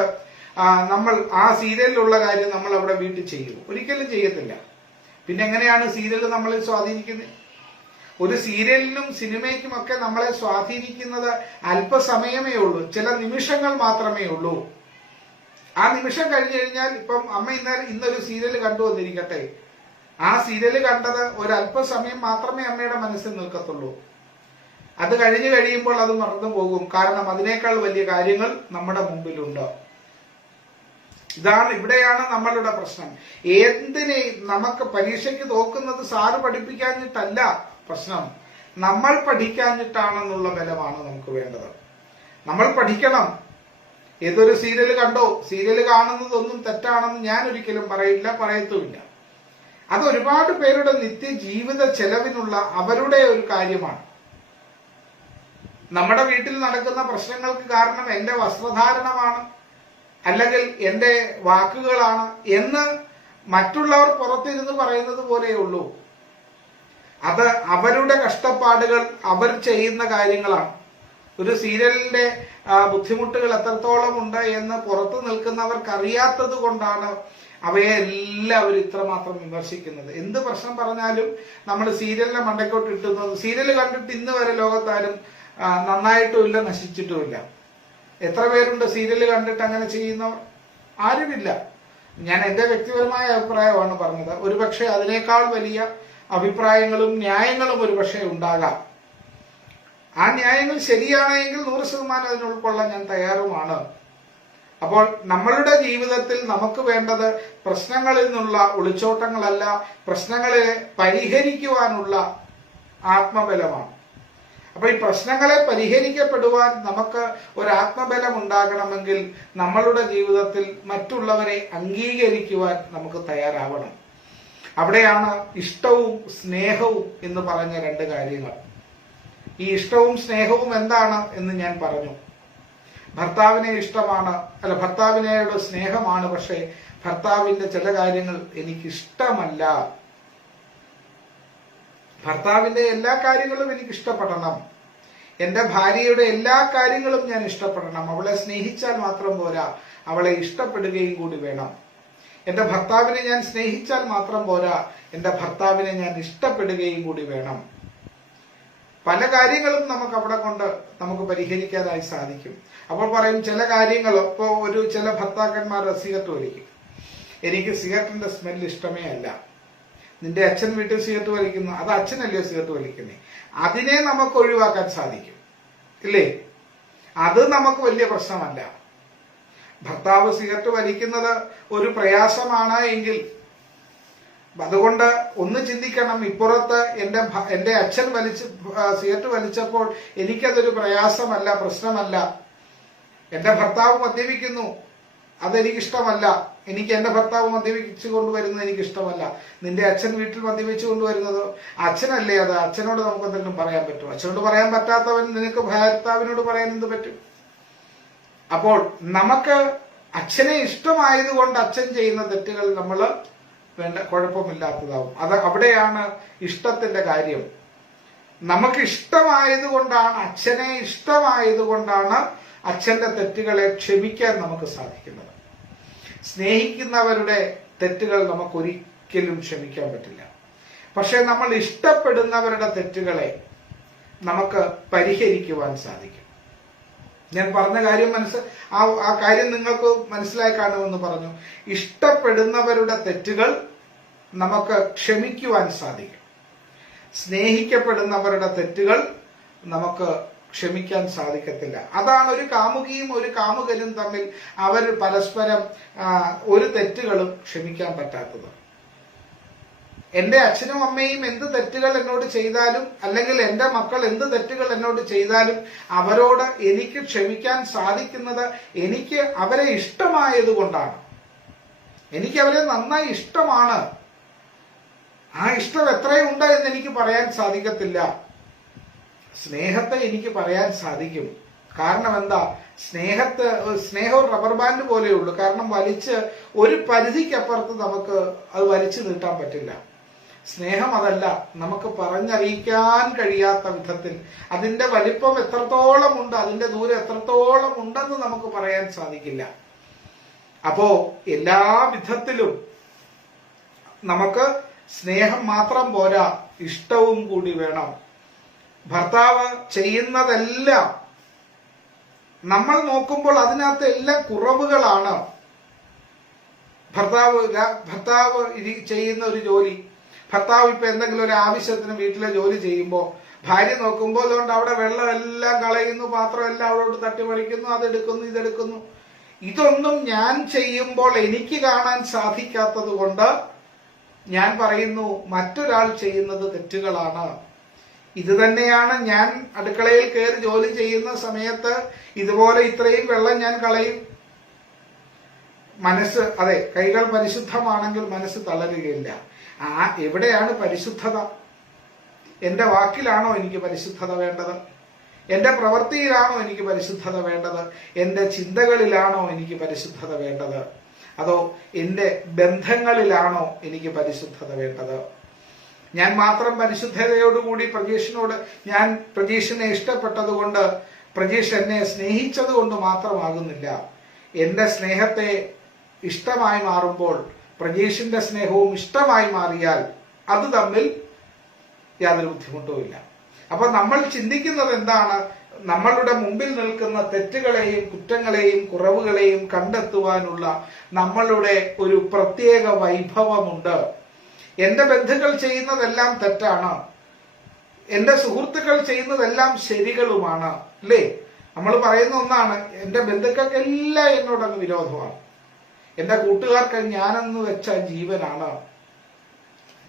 നമ്മൾ ആ സീരിയലിലുള്ള കാര്യം നമ്മൾ അവിടെ വീട്ടിൽ ചെയ്യും? ഒരിക്കലും ചെയ്യത്തില്ല. പിന്നെ എങ്ങനെയാണ് സീരിയൽ നമ്മളെ സ്വാധീനിക്കുന്നത്? ഒരു സീരിയലിനും സിനിമയ്ക്കും ഒക്കെ നമ്മളെ സ്വാധീനിക്കുന്നത് അല്പസമയമേ ഉള്ളൂ, ചില നിമിഷങ്ങൾ മാത്രമേ ഉള്ളൂ. ആ നിമിഷം കഴിഞ്ഞു കഴിഞ്ഞാൽ, ഇപ്പം അമ്മ ഇന്നൊരു സീരിയൽ കണ്ടു വന്നിരിക്കട്ടെ, ആ സീരിയൽ കണ്ടത് ഒരല്പസമയം മാത്രമേ അമ്മയുടെ മനസ്സിൽ നിൽക്കത്തുള്ളൂ. അത് കഴിഞ്ഞു കഴിയുമ്പോൾ അത് മറന്നു പോകും. കാരണം അതിനേക്കാൾ വലിയ കാര്യങ്ങൾ നമ്മുടെ മുമ്പിലുണ്ട്. ഇവിടെയാണ് നമ്മളുടെ പ്രശ്നം. എന്തിനെ നമുക്ക് പരീക്ഷയ്ക്ക് തോക്കുന്നത് സാറ് പഠിപ്പിക്കാഞ്ഞിട്ടല്ല പ്രശ്നം, നമ്മൾ പഠിക്കാഞ്ഞിട്ടാണെന്നുള്ള ബലമാണ് നമുക്ക് വേണ്ടത്. നമ്മൾ പഠിക്കണം. ഏതൊരു സീരിയൽ കണ്ടോ, സീരിയൽ കാണുന്നതൊന്നും തെറ്റാണെന്ന് ഞാൻ ഒരിക്കലും പറയില്ല, പറയത്തുമില്ല. അത് ഒരുപാട് പേരുടെ നിത്യജീവിത ചെലവിനുള്ള അവരുടെ ഒരു കാര്യമാണ്. നമ്മുടെ വീട്ടിൽ നടക്കുന്ന പ്രശ്നങ്ങൾക്ക് കാരണം എന്റെ വസ്ത്രധാരണമാണ്, അല്ലെങ്കിൽ എന്റെ വാക്കുകളാണ് എന്ന് മറ്റുള്ളവർ പുറത്തിരുന്ന് പറയുന്നത് പോലെയുള്ളൂ. അത് അവരുടെ കഷ്ടപ്പാടുകൾ, അവർ ചെയ്യുന്ന കാര്യങ്ങളാണ്. ഒരു സീരിയലിന്റെ ബുദ്ധിമുട്ടുകൾ എത്രത്തോളം ഉണ്ട് എന്ന് പുറത്തു നിൽക്കുന്നവർക്ക് അറിയാത്തത് കൊണ്ടാണ് അവയെ എല്ലാവരും ഇത്രമാത്രം വിമർശിക്കുന്നത്. എന്ത് പ്രശ്നം പറഞ്ഞാലും നമ്മൾ സീരിയലിനെ മണ്ടയ്ക്കോട്ട് ഇട്ടുന്നത്. സീരിയൽ കണ്ടിട്ട് ഇന്ന് വരെ ലോകത്താരും നന്നായിട്ടുമില്ല, നശിച്ചിട്ടുമില്ല. എത്ര പേരുണ്ട് സീരിയൽ കണ്ടിട്ട് അങ്ങനെ ചെയ്യുന്നവർ? ആരുമില്ല. ഞാൻ എന്റെ വ്യക്തിപരമായ അഭിപ്രായമാണ് പറഞ്ഞത്. ഒരുപക്ഷെ അതിനേക്കാൾ വലിയ അഭിപ്രായങ്ങളും ന്യായങ്ങളും ഒരുപക്ഷെ ഉണ്ടാകാം. ആ ന്യായങ്ങൾ ശരിയാണെങ്കിൽ 100% അതിന് ഉൾക്കൊള്ളാൻ ഞാൻ തയ്യാറുമാണ്. അപ്പോൾ നമ്മളുടെ ജീവിതത്തിൽ നമുക്ക് വേണ്ടത് പ്രശ്നങ്ങളിൽ നിന്നുള്ള ഒളിച്ചോട്ടങ്ങളല്ല, പ്രശ്നങ്ങളെ പരിഹരിക്കുവാനുള്ള ആത്മബലമാണ്. അപ്പൊ ഈ പ്രശ്നങ്ങളെ പരിഹരിക്കപ്പെടുവാൻ നമുക്ക് ഒരു ആത്മബലം ഉണ്ടാകണമെങ്കിൽ നമ്മളുടെ ജീവിതത്തിൽ മറ്റുള്ളവരെ അംഗീകരിക്കുവാൻ നമുക്ക് തയ്യാറാവണം. അവിടെയാണ് ഇഷ്ടവും സ്നേഹവും എന്ന് പറഞ്ഞ രണ്ട് കാര്യങ്ങൾ. ഈ ഇഷ്ടവും സ്നേഹവും എന്താണ് എന്ന് ഞാൻ പറഞ്ഞു. ഭർത്താവിനെ ഇഷ്ടമാണ്, അല്ല ഭർത്താവിനോട് സ്നേഹമാണ്, പക്ഷേ ഭർത്താവിന്റെ ചില കാര്യങ്ങൾ എനിക്കിഷ്ടമല്ല. ഭർത്താവിന്റെ എല്ലാ കാര്യങ്ങളും എനിക്ക് ഇഷ്ടപ്പെടണം. എന്റെ ഭാര്യയുടെ എല്ലാ കാര്യങ്ങളും ഞാൻ ഇഷ്ടപ്പെടണം. അവളെ സ്നേഹിച്ചാൽ മാത്രം പോരാ, അവളെ ഇഷ്ടപ്പെടുകയും കൂടി വേണം. എന്റെ ഭർത്താവിനെ ഞാൻ സ്നേഹിച്ചാൽ മാത്രം പോരാ, എന്റെ ഭർത്താവിനെ ഞാൻ ഇഷ്ടപ്പെടുകയും കൂടി വേണം. പല കാര്യങ്ങളും നമുക്ക് അവിടെ കൊണ്ട് നമുക്ക് പരിഹരിക്കാനായി സാധിക്കും. അപ്പോൾ പറയും ചില കാര്യങ്ങൾ, ഇപ്പോ ചില ഭർത്താക്കന്മാർ സിഗരറ്റ് വലിക്കും. എനിക്ക് സിഗരറ്റിന്റെ സ്മെൽ ഇഷ്ടമേ അല്ല. നിന്റെ അച്ഛൻ വീട്ടിൽ സിഗരറ്റ് വലിക്കുന്നു, അത് അച്ഛനല്ലയോ സിഗരറ്റ് വലിക്കുന്നേ? അതിനെ നമുക്ക് ഒഴിവാക്കാൻ സാധിക്കും, ഇല്ലേ? അത് നമുക്ക് വലിയ പ്രശ്നമല്ല. ഭർത്താവ് സിഗരറ്റ് വലിക്കുന്നത് ഒരു പ്രയാസമാണ് എങ്കിൽ അതുകൊണ്ട് ഒന്ന് ചിന്തിക്കണം. ഇപ്പുറത്ത് എന്റെ അച്ഛൻ സിഗരറ്റ് വലിച്ചപ്പോൾ എനിക്കതൊരു പ്രയാസമല്ല, പ്രശ്നമല്ല. എന്റെ ഭർത്താവ് മദ്യപിക്കുന്നു, അതെനിക്കിഷ്ടമല്ല. എനിക്ക് എന്റെ ഭർത്താവ് മദ്യപിച്ചു കൊണ്ടുവരുന്നത് എനിക്കിഷ്ടമല്ല. നിന്റെ അച്ഛൻ വീട്ടിൽ മദ്യപിച്ചു കൊണ്ടുവരുന്നത് അച്ഛനല്ലേ, അത് അച്ഛനോട് നമുക്ക് എന്തെങ്കിലും പറയാൻ പറ്റുമോ? അച്ഛനോട് പറയാൻ പറ്റാത്തവൻ നിനക്ക് ഭർത്താവിനോട് പറയാൻ എന്ത് പറ്റും? അപ്പോൾ നമുക്ക് അച്ഛനെ ഇഷ്ടമായതുകൊണ്ട് അച്ഛൻ ചെയ്യുന്ന തെറ്റുകൾ നമ്മൾ കുഴപ്പമില്ലാത്തതാവും. അവിടെയാണ് ഇഷ്ടത്തിന്റെ കാര്യം. നമുക്ക് ഇഷ്ടമായതുകൊണ്ടാണ്, അച്ഛനെ ഇഷ്ടമായതുകൊണ്ടാണ് അച്ഛന്റെ തെറ്റുകളെ ക്ഷമിക്കാൻ നമുക്ക് സാധിക്കുന്നത്. സ്നേഹിക്കുന്നവരുടെ തെറ്റുകൾ നമുക്ക് ഒരിക്കലും ക്ഷമിക്കാൻ പറ്റില്ല. പക്ഷെ നമ്മൾ ഇഷ്ടപ്പെടുന്നവരുടെ തെറ്റുകളെ നമുക്ക് പരിഹരിക്കുവാൻ സാധിക്കും. ഞാൻ പറഞ്ഞ കാര്യം ആ കാര്യം നിങ്ങൾക്ക് മനസ്സിലായി കാണുമെന്ന് പറഞ്ഞു. ഇഷ്ടപ്പെടുന്നവരുടെ തെറ്റുകൾ നമുക്ക് ക്ഷമിക്കുവാൻ സാധിക്കും. സ്നേഹിക്കപ്പെടുന്നവരുടെ തെറ്റുകൾ നമുക്ക് ക്ഷമിക്കാൻ സാധിക്കത്തില്ല. അതാണ് ഒരു കാമുകിയും ഒരു കാമുകനും തമ്മിൽ അവർ പരസ്പരം ഒരു തെറ്റുകളും ക്ഷമിക്കാൻ പറ്റാത്തത്. എന്റെ അച്ഛനും അമ്മയും എന്ത് തെറ്റുകൾ എന്നോട് ചെയ്താലും, അല്ലെങ്കിൽ എന്റെ മക്കൾ എന്ത് തെറ്റുകൾ എന്നോട് ചെയ്താലും അവരോട് എനിക്ക് ക്ഷമിക്കാൻ സാധിക്കുന്നത് എനിക്ക് അവരെ ഇഷ്ടമായതുകൊണ്ടാണ്. എനിക്ക് അവരെ നന്നായി ഇഷ്ടമാണ്. ആ ഇഷ്ടം എത്രയുണ്ട് എന്ന് എനിക്ക് പറയാൻ സാധിക്കത്തില്ല. സ്നേഹത്തെ എനിക്ക് പറയാൻ സാധിക്കും. കാരണം എന്താ? സ്നേഹം റബ്ബർ ബാൻഡ് പോലെയുള്ളൂ. കാരണം വലിച്ച് ഒരു പരിധിക്കപ്പുറത്ത് നമുക്ക് അത് വലിച്ചു നീട്ടാൻ പറ്റില്ല. സ്നേഹം അതല്ല, നമുക്ക് പറഞ്ഞറിയിക്കാൻ കഴിയാത്ത വിധത്തിൽ അതിന്റെ വലിപ്പം എത്രത്തോളം ഉണ്ട്, അതിന്റെ ദൂരം എത്രത്തോളം ഉണ്ടെന്ന് നമുക്ക് പറയാൻ സാധിക്കില്ല. അപ്പോ എല്ലാ വിധത്തിലും നമുക്ക് സ്നേഹം മാത്രം പോരാ, ഇഷ്ടവും കൂടി വേണം. ഭർത്താവ് ചെയ്യുന്നതെല്ലാം നമ്മൾ നോക്കുമ്പോൾ അതിനകത്ത് എല്ലാം കുറവുകളാണ്. ഭർത്താവ് ചെയ്യുന്ന ഒരു ജോലി, ഭർത്താവ് ഇപ്പൊ എന്തെങ്കിലും ഒരു ആവശ്യത്തിന് വീട്ടിലെ ജോലി ചെയ്യുമ്പോൾ ഭാര്യ നോക്കുമ്പോൾ അതുകൊണ്ട് അവിടെ വെള്ളം എല്ലാം കളയുന്നു, പാത്രം എല്ലാം അവളോട് തട്ടിമറിക്കുന്നു, അതെടുക്കുന്നു, ഇതെടുക്കുന്നു. ഇതൊന്നും ഞാൻ ചെയ്യുമ്പോൾ എനിക്ക് കാണാൻ സാധിക്കാത്തത് കൊണ്ട് ഞാൻ പറയുന്നു മറ്റൊരാൾ ചെയ്യുന്നത് തെറ്റുകളാണ്. ഇത് തന്നെയാണ് ഞാൻ അടുക്കളയിൽ കയറി ജോലി ചെയ്യുന്ന സമയത്ത് ഇതുപോലെ ഇത്രയും വെള്ളം ഞാൻ കളയും. മനസ്സ്, അതെ, കൈകൾ പരിശുദ്ധമാണെങ്കിൽ മനസ്സ് തളരുകയില്ല. എവിടെയാണ് പരിശുദ്ധത? എന്റെ വാക്കിലാണോ എനിക്ക് പരിശുദ്ധത വേണ്ടത്? എന്റെ പ്രവൃത്തിയിലാണോ എനിക്ക് പരിശുദ്ധത വേണ്ടത്? എന്റെ ചിന്തകളിലാണോ എനിക്ക് പരിശുദ്ധത വേണ്ടത്? അതോ എന്റെ ബന്ധങ്ങളിലാണോ എനിക്ക് പരിശുദ്ധത വേണ്ടത്? ഞാൻ മാത്രം പരിശുദ്ധതയോടുകൂടി ഞാൻ പ്രജീഷിനെ ഇഷ്ടപ്പെട്ടത് കൊണ്ട്, പ്രജീഷ് എന്നെ സ്നേഹിച്ചത് കൊണ്ട് മാത്രമാകുന്നില്ല. എന്റെ സ്നേഹത്തെ ഇഷ്ടമായി മാറുമ്പോൾ പ്രജീഷിന്റെ സ്നേഹവും ഇഷ്ടമായി മാറിയാൽ അത് തമ്മിൽ യാതൊരു ബുദ്ധിമുട്ടുമില്ല. അപ്പൊ നമ്മൾ ചിന്തിക്കുന്നത് എന്താണ്? നമ്മളുടെ മുമ്പിൽ നിൽക്കുന്ന തെറ്റുകളെയും കുറ്റങ്ങളെയും കുറവുകളെയും കണ്ടെത്തുവാനുള്ള നമ്മളുടെ ഒരു പ്രത്യേക വൈഭവമുണ്ട്. എന്റെ ബന്ധുക്കൾ ചെയ്യുന്നതെല്ലാം തെറ്റാണ്, എന്റെ സുഹൃത്തുക്കൾ ചെയ്യുന്നതെല്ലാം ശരികളുമാണ്, അല്ലേ? നമ്മൾ പറയുന്ന ഒന്നാണ്, എന്റെ ബന്ധുക്കൾക്കെല്ലാം എന്നോടങ്ങ് വിരോധമാണ്, എന്റെ കൂട്ടുകാർക്ക് ഞാനെന്ന് വെച്ച ജീവനാണ്.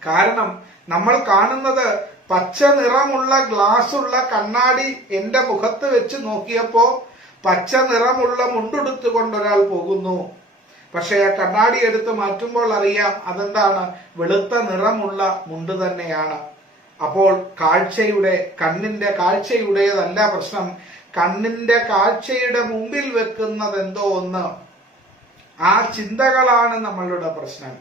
കാരണം നമ്മൾ കാണുന്നത് പച്ച നിറമുള്ള ഗ്ലാസുള്ള കണ്ണാടി എന്റെ മുഖത്ത് വെച്ച് നോക്കിയപ്പോ പച്ച നിറമുള്ള മുണ്ടെടുത്തുകൊണ്ട് ഒരാൾ പോകുന്നു. പക്ഷെ ആ കണ്ണാടി എടുത്ത് മാറ്റുമ്പോൾ അറിയാം അതെന്താണ്, വെളുത്ത നിറമുള്ള മുണ്ട് തന്നെയാണ്. അപ്പോൾ കണ്ണിന്റെ കാഴ്ചയുടേതല്ല പ്രശ്നം, കണ്ണിന്റെ കാഴ്ചയുടെ മുമ്പിൽ വെക്കുന്നത് എന്തോ ഒന്ന്. ആ ചിന്തകളാണ് നമ്മളുടെ പ്രശ്നം.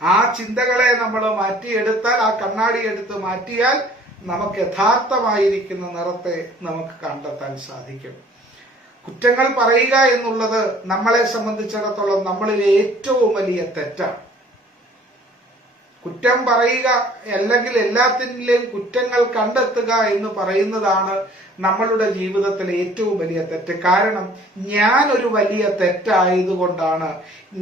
ആ ചിന്തകളെ നമ്മൾ മാറ്റിയെടുത്താൽ, ആ കണ്ണാടി എടുത്ത് മാറ്റിയാൽ നമുക്ക് യഥാർത്ഥമായിരിക്കുന്ന നിറത്തെ നമുക്ക് കണ്ടെത്താൻ സാധിക്കും. കുറ്റങ്ങൾ പറയുക എന്നുള്ളത് നമ്മളെ സംബന്ധിച്ചിടത്തോളം നമ്മളിലെ ഏറ്റവും വലിയ തെറ്റാണ്. കുറ്റം പറയുക അല്ലെങ്കിൽ എല്ലാത്തിൻ്റെയും കുറ്റങ്ങൾ കണ്ടെത്തുക എന്ന് പറയുന്നതാണ് നമ്മളുടെ ജീവിതത്തിലെ ഏറ്റവും വലിയ തെറ്റ്. കാരണം ഞാൻ ഒരു വലിയ തെറ്റായതുകൊണ്ടാണ്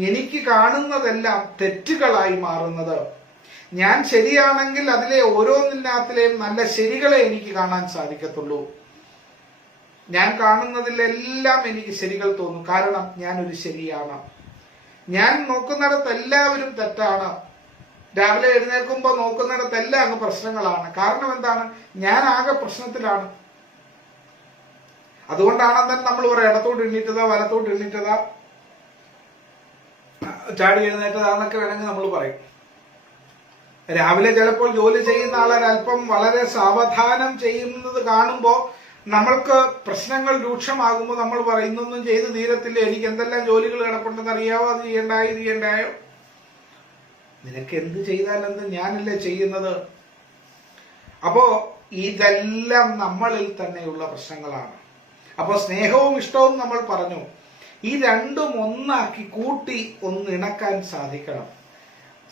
എനിക്ക് കാണുന്നതെല്ലാം തെറ്റുകളായി മാറുന്നത്. ഞാൻ ശരിയാണെങ്കിൽ അതിലെ ഓരോന്നിനകത്തിലെയും നല്ല ശരികളെ എനിക്ക് കാണാൻ സാധിക്കത്തുള്ളൂ. ഞാൻ കാണുന്നതിലെല്ലാം എനിക്ക് ശരികൾ തോന്നും, കാരണം ഞാനൊരു ശരിയാണ്. ഞാൻ നോക്കുന്നിടത്ത് എല്ലാവരും തെറ്റാണ്. രാവിലെ എഴുന്നേൽക്കുമ്പോൾ നോക്കുന്നിടത്തെല്ലാം അങ്ങ് പ്രശ്നങ്ങളാണ്. കാരണം എന്താണ്? ഞാൻ ആകെ പ്രശ്നത്തിലാണ്. അതുകൊണ്ടാണ് നമ്മൾ പറയാം, ഇടത്തോട്ട് എണ്ണീറ്റതാ വലത്തോട്ട് എണ്ണീറ്റതാ ചാടി എഴുന്നേറ്റതാന്നൊക്കെ വേണമെങ്കിൽ നമ്മൾ പറയും. രാവിലെ ചിലപ്പോൾ ജോലി ചെയ്യുന്ന ആളെ അല്പം വളരെ സാവധാനം ചെയ്യുന്നത് കാണുമ്പോൾ നമ്മൾക്ക് പ്രശ്നങ്ങൾ രൂക്ഷമാകുമ്പോൾ നമ്മൾ പറയുന്നൊന്നും ചെയ്ത് തീരത്തില്ല, എനിക്ക് എന്തെല്ലാം ജോലികൾ കിടപ്പുണ്ടെന്ന് അറിയാവോ, അത് ചെയ്യണ്ടായോ? നിനക്ക് എന്ത് ചെയ്താൽ എന്ത്, ഞാനല്ലേ ചെയ്യുന്നത്. അപ്പോ ഇതെല്ലാം നമ്മളിൽ തന്നെയുള്ള പ്രശ്നങ്ങളാണ്. അപ്പോ സ്നേഹവും ഇഷ്ടവും നമ്മൾ പറഞ്ഞു, ഈ രണ്ടും ഒന്നാക്കി കൂട്ടി ഒന്നിണക്കാൻ സാധിക്കണം.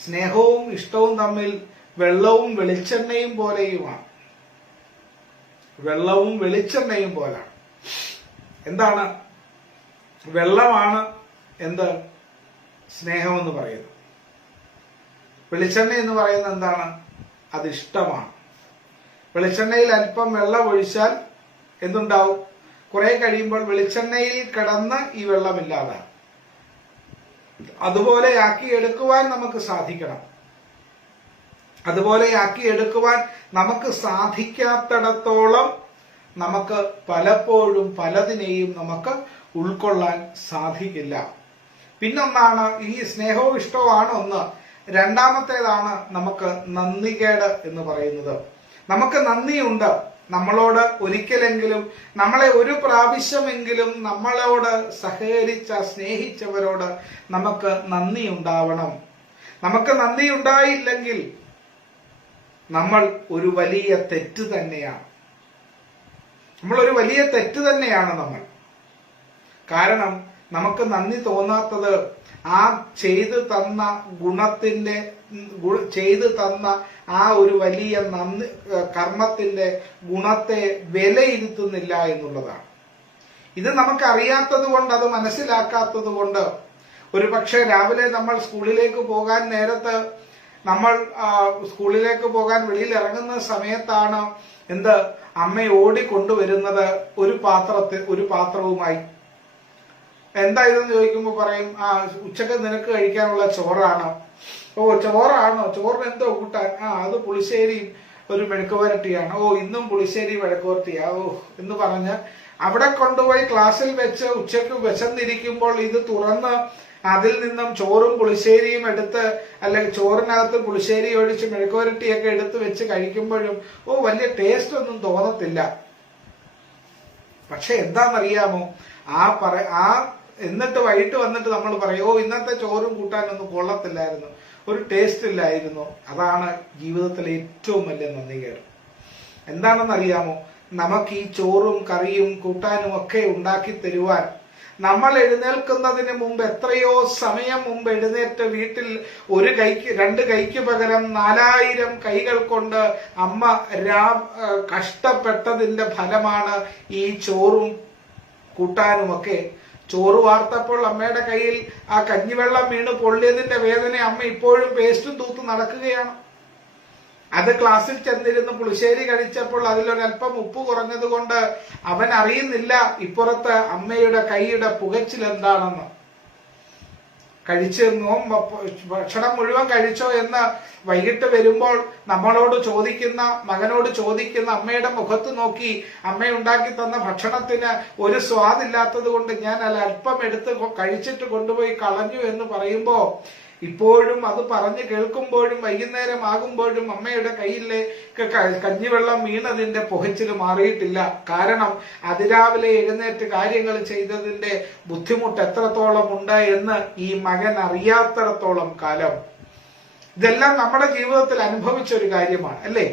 സ്നേഹവും ഇഷ്ടവും തമ്മിൽ വെള്ളവും വെളിച്ചെണ്ണയും പോലെയുമാണ്. വെള്ളവും വെളിച്ചെണ്ണയും പോലാണ്. എന്താണ് വെള്ളമാണ്? എന്ത്? സ്നേഹമെന്ന് പറയുന്നത്. വെളിച്ചെണ്ണ എന്ന് പറയുന്നത് എന്താണ്? അത് ഇഷ്ടമാണ്. വെളിച്ചെണ്ണയിൽ അല്പം വെള്ളം ഒഴിച്ചാൽ എന്തുണ്ടാവും? കുറെ കഴിയുമ്പോൾ വെളിച്ചെണ്ണയിൽ കിടന്ന് ഈ വെള്ളമില്ലാതാകും. അതുപോലെ ആക്കിയെടുക്കുവാൻ നമുക്ക് സാധിക്കണം. അതുപോലെ ആക്കിയെടുക്കുവാൻ നമുക്ക് സാധിക്കാത്തിടത്തോളം നമുക്ക് പലപ്പോഴും പലതിനെയും നമുക്ക് ഉൾക്കൊള്ളാൻ സാധിക്കില്ല. പിന്നൊന്നാണ് ഈ സ്നേഹവും ഇഷ്ടവും ആണ് ഒന്ന്. രണ്ടാമത്തേതാണ് നമുക്ക് നന്ദികേട് എന്ന് പറയുന്നത്. നമുക്ക് നന്ദിയുണ്ട്, നമ്മളോട് ഒരിക്കലെങ്കിലും, നമ്മളെ ഒരു പ്രാവശ്യമെങ്കിലും നമ്മളോട് സഹകരിച്ച സ്നേഹിച്ചവരോട് നമുക്ക് നന്ദി ഉണ്ടാവണം. നമുക്ക് നന്ദി ഉണ്ടായില്ലെങ്കിൽ നമ്മൾ ഒരു വലിയ തെറ്റ് തന്നെയാണ്. നമ്മളൊരു വലിയ തെറ്റ് തന്നെയാണ് നമ്മൾ. കാരണം നമുക്ക് നന്ദി തോന്നാത്തത് ആ ചെയ്തു തന്ന ആ ഒരു വലിയ കർമ്മത്തിന്റെ ഗുണത്തെ വിലയിരുത്തുന്നില്ല എന്നുള്ളതാണ്. ഇത് നമുക്കറിയാത്തത് കൊണ്ട്, അത് മനസ്സിലാക്കാത്തത് കൊണ്ട്, ഒരു പക്ഷേ രാവിലെ നമ്മൾ സ്കൂളിലേക്ക് പോകാൻ നേരത്ത്, നമ്മൾ സ്കൂളിലേക്ക് പോകാൻ വെളിയിൽ ഇറങ്ങുന്ന സമയത്താണ് അമ്മ ഓടിക്കൊണ്ടുവരുന്നത് ഒരു പാത്രവുമായി. എന്താ ഇതെന്ന് ചോദിക്കുമ്പോൾ പറയും, ഉച്ചക്ക് നിനക്ക് കഴിക്കാനുള്ള ചോറാണോ? ഓ ചോറാണോ, ചോറിന് എന്തോ കൂട്ടാൻ? അത് പുളിശ്ശേരിയും ഒരു മെഴുക്കുവരട്ടിയാണ്. ഓ ഇന്നും പുളിശ്ശേരി മെഴുക്കുവരട്ടിയാ. ഓ എന്ന് പറഞ്ഞ് അവിടെ കൊണ്ടുപോയി ക്ലാസ്സിൽ വെച്ച് ഉച്ചക്ക് വിശന്നിരിക്കുമ്പോൾ ഇത് തുറന്ന് അതിൽ നിന്നും ചോറും പുളിശ്ശേരിയും എടുത്ത്, അല്ലെങ്കിൽ ചോറിനകത്ത് പുളിശ്ശേരി ഒഴിച്ച് മെഴുക്കുവരട്ടിയൊക്കെ എടുത്ത് വെച്ച് കഴിക്കുമ്പോഴും വലിയ ടേസ്റ്റ് ഒന്നും തോന്നത്തില്ല. പക്ഷെ എന്താണെന്നറിയാമോ, എന്നിട്ട് വൈകിട്ട് വന്നിട്ട് നമ്മൾ പറയും, ഇന്നത്തെ ചോറും കൂട്ടാനൊന്നും കൊള്ളത്തില്ലായിരുന്നു, ഒരു ടേസ്റ്റ് ഇല്ലായിരുന്നു. അതാണ് ജീവിതത്തിലെ ഏറ്റവും വലിയ നന്ദികേട്. എന്താണെന്നറിയാമോ, നമുക്ക് ഈ ചോറും കറിയും കൂട്ടാനും ഒക്കെ ഉണ്ടാക്കി തരുവാൻ നമ്മൾ എഴുന്നേൽക്കുന്നതിന് മുമ്പ് എത്രയോ സമയം മുമ്പ് എഴുന്നേറ്റ് വീട്ടിൽ ഒരു കൈക്ക് 2 കൈക്ക് പകരം 4000 കൈകൾ കൊണ്ട് അമ്മ കഷ്ടപ്പെട്ടതിന്റെ ഫലമാണ് ഈ ചോറും കൂട്ടാനുമൊക്കെ. ചോറ് വാർത്തപ്പോൾ അമ്മയുടെ കയ്യിൽ ആ കഞ്ഞിവെള്ളം വീണ് പൊള്ളിയതിന്റെ വേദന അമ്മ ഇപ്പോഴും പേസ്റ്റും തൂത്ത് നടക്കുകയാണ്. അത് ക്ലാസ്സിൽ ചെന്നിരുന്ന് പുളിശ്ശേരി കഴിച്ചപ്പോൾ അതിലൊരൽപ്പം ഉപ്പ് കുറഞ്ഞത് കൊണ്ട് അവൻ അറിയുന്നില്ല ഇപ്പുറത്ത് അമ്മയുടെ കൈയുടെ പുകച്ചിൽ എന്താണെന്ന്. ഭക്ഷണം മുഴുവൻ കഴിച്ചോ എന്ന് വൈകിട്ട് വരുമ്പോൾ മകനോട് ചോദിക്കുന്ന അമ്മയുടെ മുഖത്ത് നോക്കി, അമ്മ ഉണ്ടാക്കി തന്ന ഭക്ഷണത്തിന് ഒരു സ്വാദില്ലാത്തത് കൊണ്ട് ഞാൻ അല്പം എടുത്ത് കഴിച്ചിട്ട് കൊണ്ടുപോയി കളഞ്ഞു എന്ന് പറയുമ്പോ, ഇപ്പോഴും അത് പറഞ്ഞു കേൾക്കുമ്പോഴും വൈകുന്നേരം ആകുമ്പോഴും അമ്മയുടെ കയ്യിലേക്ക് കഞ്ഞിവെള്ളം വീണതിന്റെ പുകച്ചിൽ മാറിയിട്ടില്ല. കാരണം അതിരാവിലെ എഴുന്നേറ്റ് കാര്യങ്ങൾ ചെയ്തതിന്റെ ബുദ്ധിമുട്ട് എത്രത്തോളം ഉണ്ട് എന്ന് ഈ മകൻ അറിയാത്തിടത്തോളം കാലം. ഇതെല്ലാം നമ്മുടെ ജീവിതത്തിൽ അനുഭവിച്ച ഒരു കാര്യമാണ്, അല്ലേ?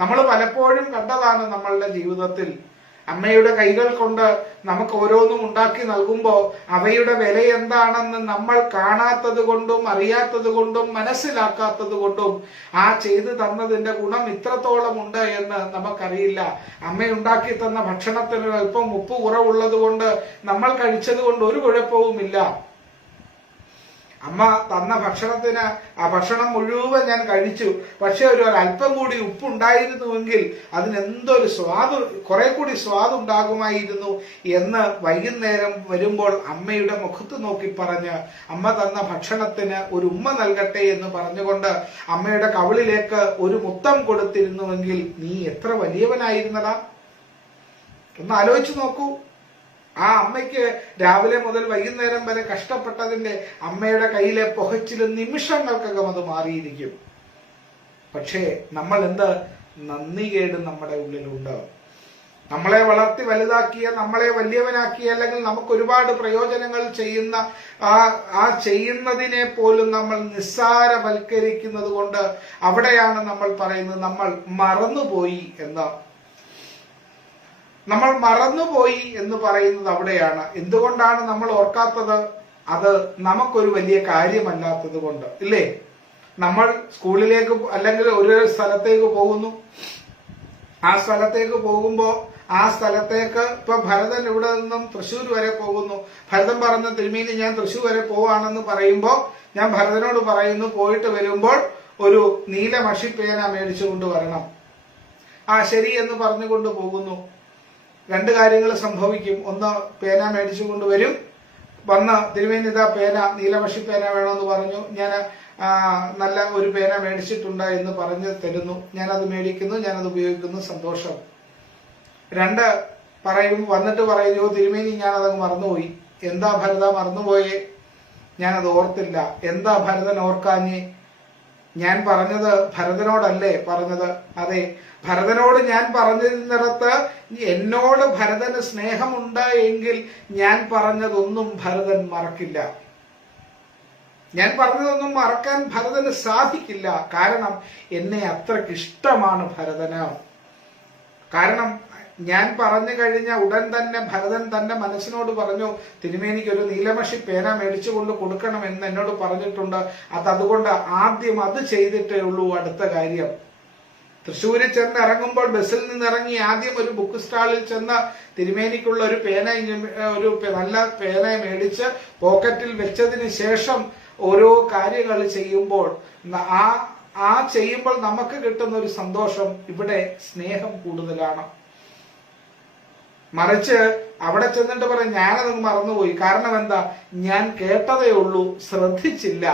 നമ്മൾ പലപ്പോഴും കണ്ടതാണ് നമ്മളുടെ ജീവിതത്തിൽ. അമ്മയുടെ കൈകൾ കൊണ്ട് നമുക്ക് ഓരോന്നും ഉണ്ടാക്കി നൽകുമ്പോൾ അവയുടെ വില എന്താണെന്ന് നമ്മൾ കാണാത്തത് കൊണ്ടും അറിയാത്തത് കൊണ്ടും മനസ്സിലാക്കാത്തത് കൊണ്ടും ആ ചെയ്തു തന്നതിന്റെ ഗുണം ഇത്രത്തോളം ഉണ്ട് എന്ന് നമുക്കറിയില്ല. അമ്മ ഉണ്ടാക്കി തന്ന ഭക്ഷണത്തിന് അല്പം ഉപ്പ് കുറവുള്ളത് കൊണ്ട് നമ്മൾ കഴിച്ചത് കൊണ്ട് ഒരു കുഴപ്പവുമില്ല. അമ്മ തന്ന ഭക്ഷണത്തിന് ആ ഭക്ഷണം മുഴുവൻ ഞാൻ കഴിച്ചു, പക്ഷെ ഒരു അല്പം കൂടി ഉപ്പുണ്ടായിരുന്നുവെങ്കിൽ അതിനെന്തൊരു കുറെ കൂടി സ്വാദുണ്ടാകുമായിരുന്നു എന്ന് വൈകുന്നേരം വരുമ്പോൾ അമ്മയുടെ മുഖത്ത് നോക്കി പറഞ്ഞ്, അമ്മ തന്ന ഭക്ഷണത്തിന് ഒരു ഉമ്മ നൽകട്ടെ എന്ന് പറഞ്ഞുകൊണ്ട് അമ്മയുടെ കവിളിലേക്ക് ഒരു മുത്തം കൊടുത്തിരുന്നുവെങ്കിൽ നീ എത്ര വലിയവനായിരുന്നടാ. ഒന്ന് ആലോചിച്ചു നോക്കൂ. ആ അമ്മയ്ക്ക് രാവിലെ മുതൽ വൈകുന്നേരം വരെ കഷ്ടപ്പെട്ടതിന്റെ അമ്മയുടെ കയ്യിലെ പുകച്ചിലും നിമിഷങ്ങൾക്കകം അത് മാറിയിരിക്കും. പക്ഷേ നമ്മൾ നന്ദികേട് നമ്മുടെ ഉള്ളിലുണ്ട്. നമ്മളെ വളർത്തി വലുതാക്കിയ, നമ്മളെ വലിയവനാക്കിയ, അല്ലെങ്കിൽ നമുക്ക് ഒരുപാട് പ്രയോജനങ്ങൾ ചെയ്യുന്ന ആ ചെയ്യുന്നതിനെ പോലും നമ്മൾ നിസ്സാരവൽക്കരിക്കുന്നത് കൊണ്ട് അവിടെയാണ് നമ്മൾ പറയുന്നത് നമ്മൾ മറന്നുപോയി എന്ന്. നമ്മൾ മറന്നുപോയി എന്ന് പറയുന്നത് അവിടെയാണ്. എന്തുകൊണ്ടാണ് നമ്മൾ ഓർക്കാത്തത്? അത് നമുക്കൊരു വലിയ കാര്യമല്ലാത്തത് കൊണ്ട്, ഇല്ലേ? നമ്മൾ സ്കൂളിലേക്ക് അല്ലെങ്കിൽ ഒരു സ്ഥലത്തേക്ക് പോകുന്നു. ആ സ്ഥലത്തേക്ക് പോകുമ്പോ ആ സ്ഥലത്തേക്ക് ഇപ്പൊ ഭരതൻ ഇവിടെ നിന്നും തൃശ്ശൂർ വരെ പോകുന്നു. ഭരതൻ പറഞ്ഞ, തിരുമേനി ഞാൻ തൃശ്ശൂർ വരെ പോവാണെന്ന് പറയുമ്പോ ഞാൻ ഭരതനോട് പറയുന്നു, പോയിട്ട് വരുമ്പോൾ ഒരു നീല മഷിപ്പേന മേടിച്ചു കൊണ്ടുവരണം. ശരി എന്ന് പറഞ്ഞുകൊണ്ട് പോകുന്നു. 2 കാര്യങ്ങൾ സംഭവിക്കും. ഒന്ന്, പേന മേടിച്ചു കൊണ്ടുവരും. വന്ന് തിരുമേനി ഇതാ പേന, നീലമഷി പേന വേണമെന്ന് പറഞ്ഞു. ഞാൻ നല്ല ഒരു പേന മേടിച്ചിട്ടുണ്ട് എന്ന് പറഞ്ഞു തരുന്നു. ഞാനത് മേടിക്കുന്നു, ഞാനത് ഉപയോഗിക്കുന്നു, സന്തോഷം. 2 വന്നിട്ട് പറയുന്നു, തിരുമേനി ഞാനതങ്ങ് മറന്നുപോയി. എന്താ ഭരത മറന്നുപോയേ? ഞാനത് ഓർത്തില്ല. എന്താ ഭരതൻ ഓർക്കാഞ്ഞേ? ഞാൻ പറഞ്ഞത് ഭരതനോടല്ലേ പറഞ്ഞത്? അതെ, ഭരതനോട് ഞാൻ പറഞ്ഞിരുന്നിടത്ത് എന്നോട് ഭരതന് സ്നേഹമുണ്ട് എങ്കിൽ ഞാൻ പറഞ്ഞതൊന്നും ഭരതൻ മറക്കില്ല. ഞാൻ പറഞ്ഞതൊന്നും മറക്കാൻ ഭരതന് സാധിക്കില്ല. കാരണം എന്നെ അത്രയ്ക്ക് ഇഷ്ടമാണ് ഭരതന്. കാരണം ഞാൻ പറഞ്ഞു കഴിഞ്ഞ ഉടൻ തന്നെ ഭരതൻ തന്റെ മനസ്സിനോട് പറഞ്ഞു, തിരുമേനിക്ക് ഒരു നീലമഷി പേന മേടിച്ചുകൊണ്ട് കൊടുക്കണം എന്ന് എന്നോട് പറഞ്ഞിട്ടുണ്ട്. അതുകൊണ്ട് ആദ്യം അത് ചെയ്തിട്ടേ ഉള്ളൂ അടുത്ത കാര്യം. തൃശ്ശൂരിൽ ചെന്ന് ഇറങ്ങുമ്പോൾ ബസ്സിൽ നിന്ന് ഇറങ്ങി ആദ്യം ഒരു ബുക്ക് സ്റ്റാളിൽ ചെന്ന് തിരുമേനിക്കുള്ള ഒരു നല്ല പേന മേടിച്ച് പോക്കറ്റിൽ വെച്ചതിന് ശേഷം ഓരോ കാര്യങ്ങൾ ചെയ്യുമ്പോൾ ചെയ്യുമ്പോൾ നമുക്ക് കിട്ടുന്ന ഒരു സന്തോഷം, ഇവിടെ സ്നേഹം കൂടുതലാണ്. മറിച്ച് അവിടെ ചെന്നിട്ട് പറയും ഞാനത് മറന്നുപോയി. കാരണം എന്താ? ഞാൻ കേട്ടതേ ഉള്ളൂ, ശ്രദ്ധിച്ചില്ല.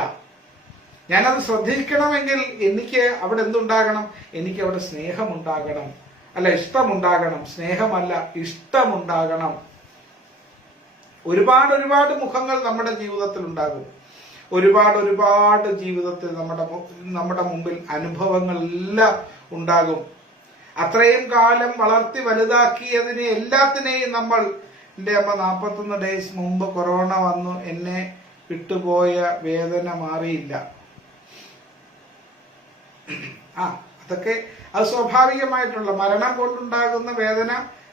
ഞാനത് ശ്രദ്ധിക്കണമെങ്കിൽ എനിക്ക് അവിടെ എന്തുണ്ടാകണം? എനിക്ക് അവിടെ സ്നേഹമുണ്ടാകണം, അല്ല ഇഷ്ടമുണ്ടാകണം. സ്നേഹമല്ല, ഇഷ്ടമുണ്ടാകണം. ഒരുപാട് മുഖങ്ങൾ നമ്മുടെ ജീവിതത്തിൽ ഉണ്ടാകും. ഒരുപാട് ജീവിതത്തിൽ നമ്മുടെ മുമ്പിൽ അനുഭവങ്ങളെല്ലാം ഉണ്ടാകും. അത്രയും കാലം വളർത്തി വലുതാക്കിയതിനെ എല്ലാത്തിനെയും നമ്മൾ, എൻ്റെ അമ്മ 41 ഡേയ്സ് മുമ്പ് കൊറോണ വന്നു, എന്നെ വിട്ടുപോയ വേദന മാറിയില്ല. അതൊക്കെ അത് സ്വാഭാവികമായിട്ടുള്ള മരണം കൊണ്ടുണ്ടാകുന്ന വേദന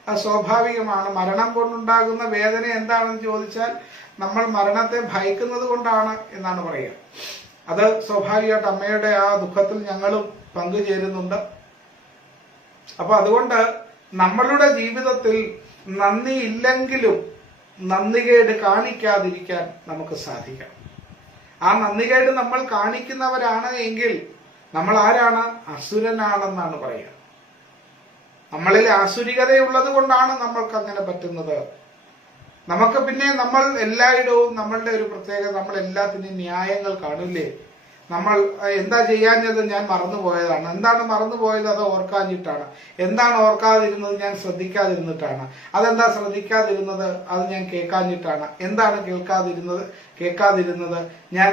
അത് സ്വാഭാവികമാണ്. മരണം കൊണ്ടുണ്ടാകുന്ന വേദന എന്താണെന്ന് ചോദിച്ചാൽ നമ്മൾ മരണത്തെ ഭയക്കുന്നത് കൊണ്ടാണ് എന്നാണ് പറയുക. അത് സ്വാഭാവികമായിട്ട് അമ്മയുടെ ആ ദുഃഖത്തിൽ ഞങ്ങളും പങ്കുചേരുന്നുണ്ട്. അപ്പൊ അതുകൊണ്ട് നമ്മളുടെ ജീവിതത്തിൽ നന്ദി ഇല്ലെങ്കിലും നന്ദികേട് കാണിക്കാതിരിക്കാൻ നമുക്ക് സാധിക്കണം. ആ നന്ദികേട് നമ്മൾ കാണിക്കുന്നവരാണ് എങ്കിൽ നമ്മൾ ആരാണ്? അസുരനാണെന്നാണ് പറയുക. നമ്മളിൽ ആസുരികതയുള്ളത് കൊണ്ടാണ് നമ്മൾക്ക് അങ്ങനെ പറ്റുന്നത്. നമുക്ക് പിന്നെ നമ്മൾ എല്ലായിടവും നമ്മളുടെ ഒരു പ്രത്യേകത, നമ്മൾ എല്ലാത്തിനും ന്യായങ്ങൾ കാണില്ലേ? നമ്മൾ എന്താ ചെയ്യാഞ്ഞത്? ഞാൻ മറന്നുപോയതാണ്. എന്താണ് മറന്നുപോയത്? അത് ഓർക്കാഞ്ഞിട്ടാണ്. എന്താണ് ഓർക്കാതിരുന്നത്? ഞാൻ ശ്രദ്ധിക്കാതിരുന്നിട്ടാണ്. അതെന്താ ശ്രദ്ധിക്കാതിരുന്നത്? അത് ഞാൻ കേൾക്കാഞ്ഞിട്ടാണ്. എന്താണ് കേൾക്കാതിരുന്നത്? ഞാൻ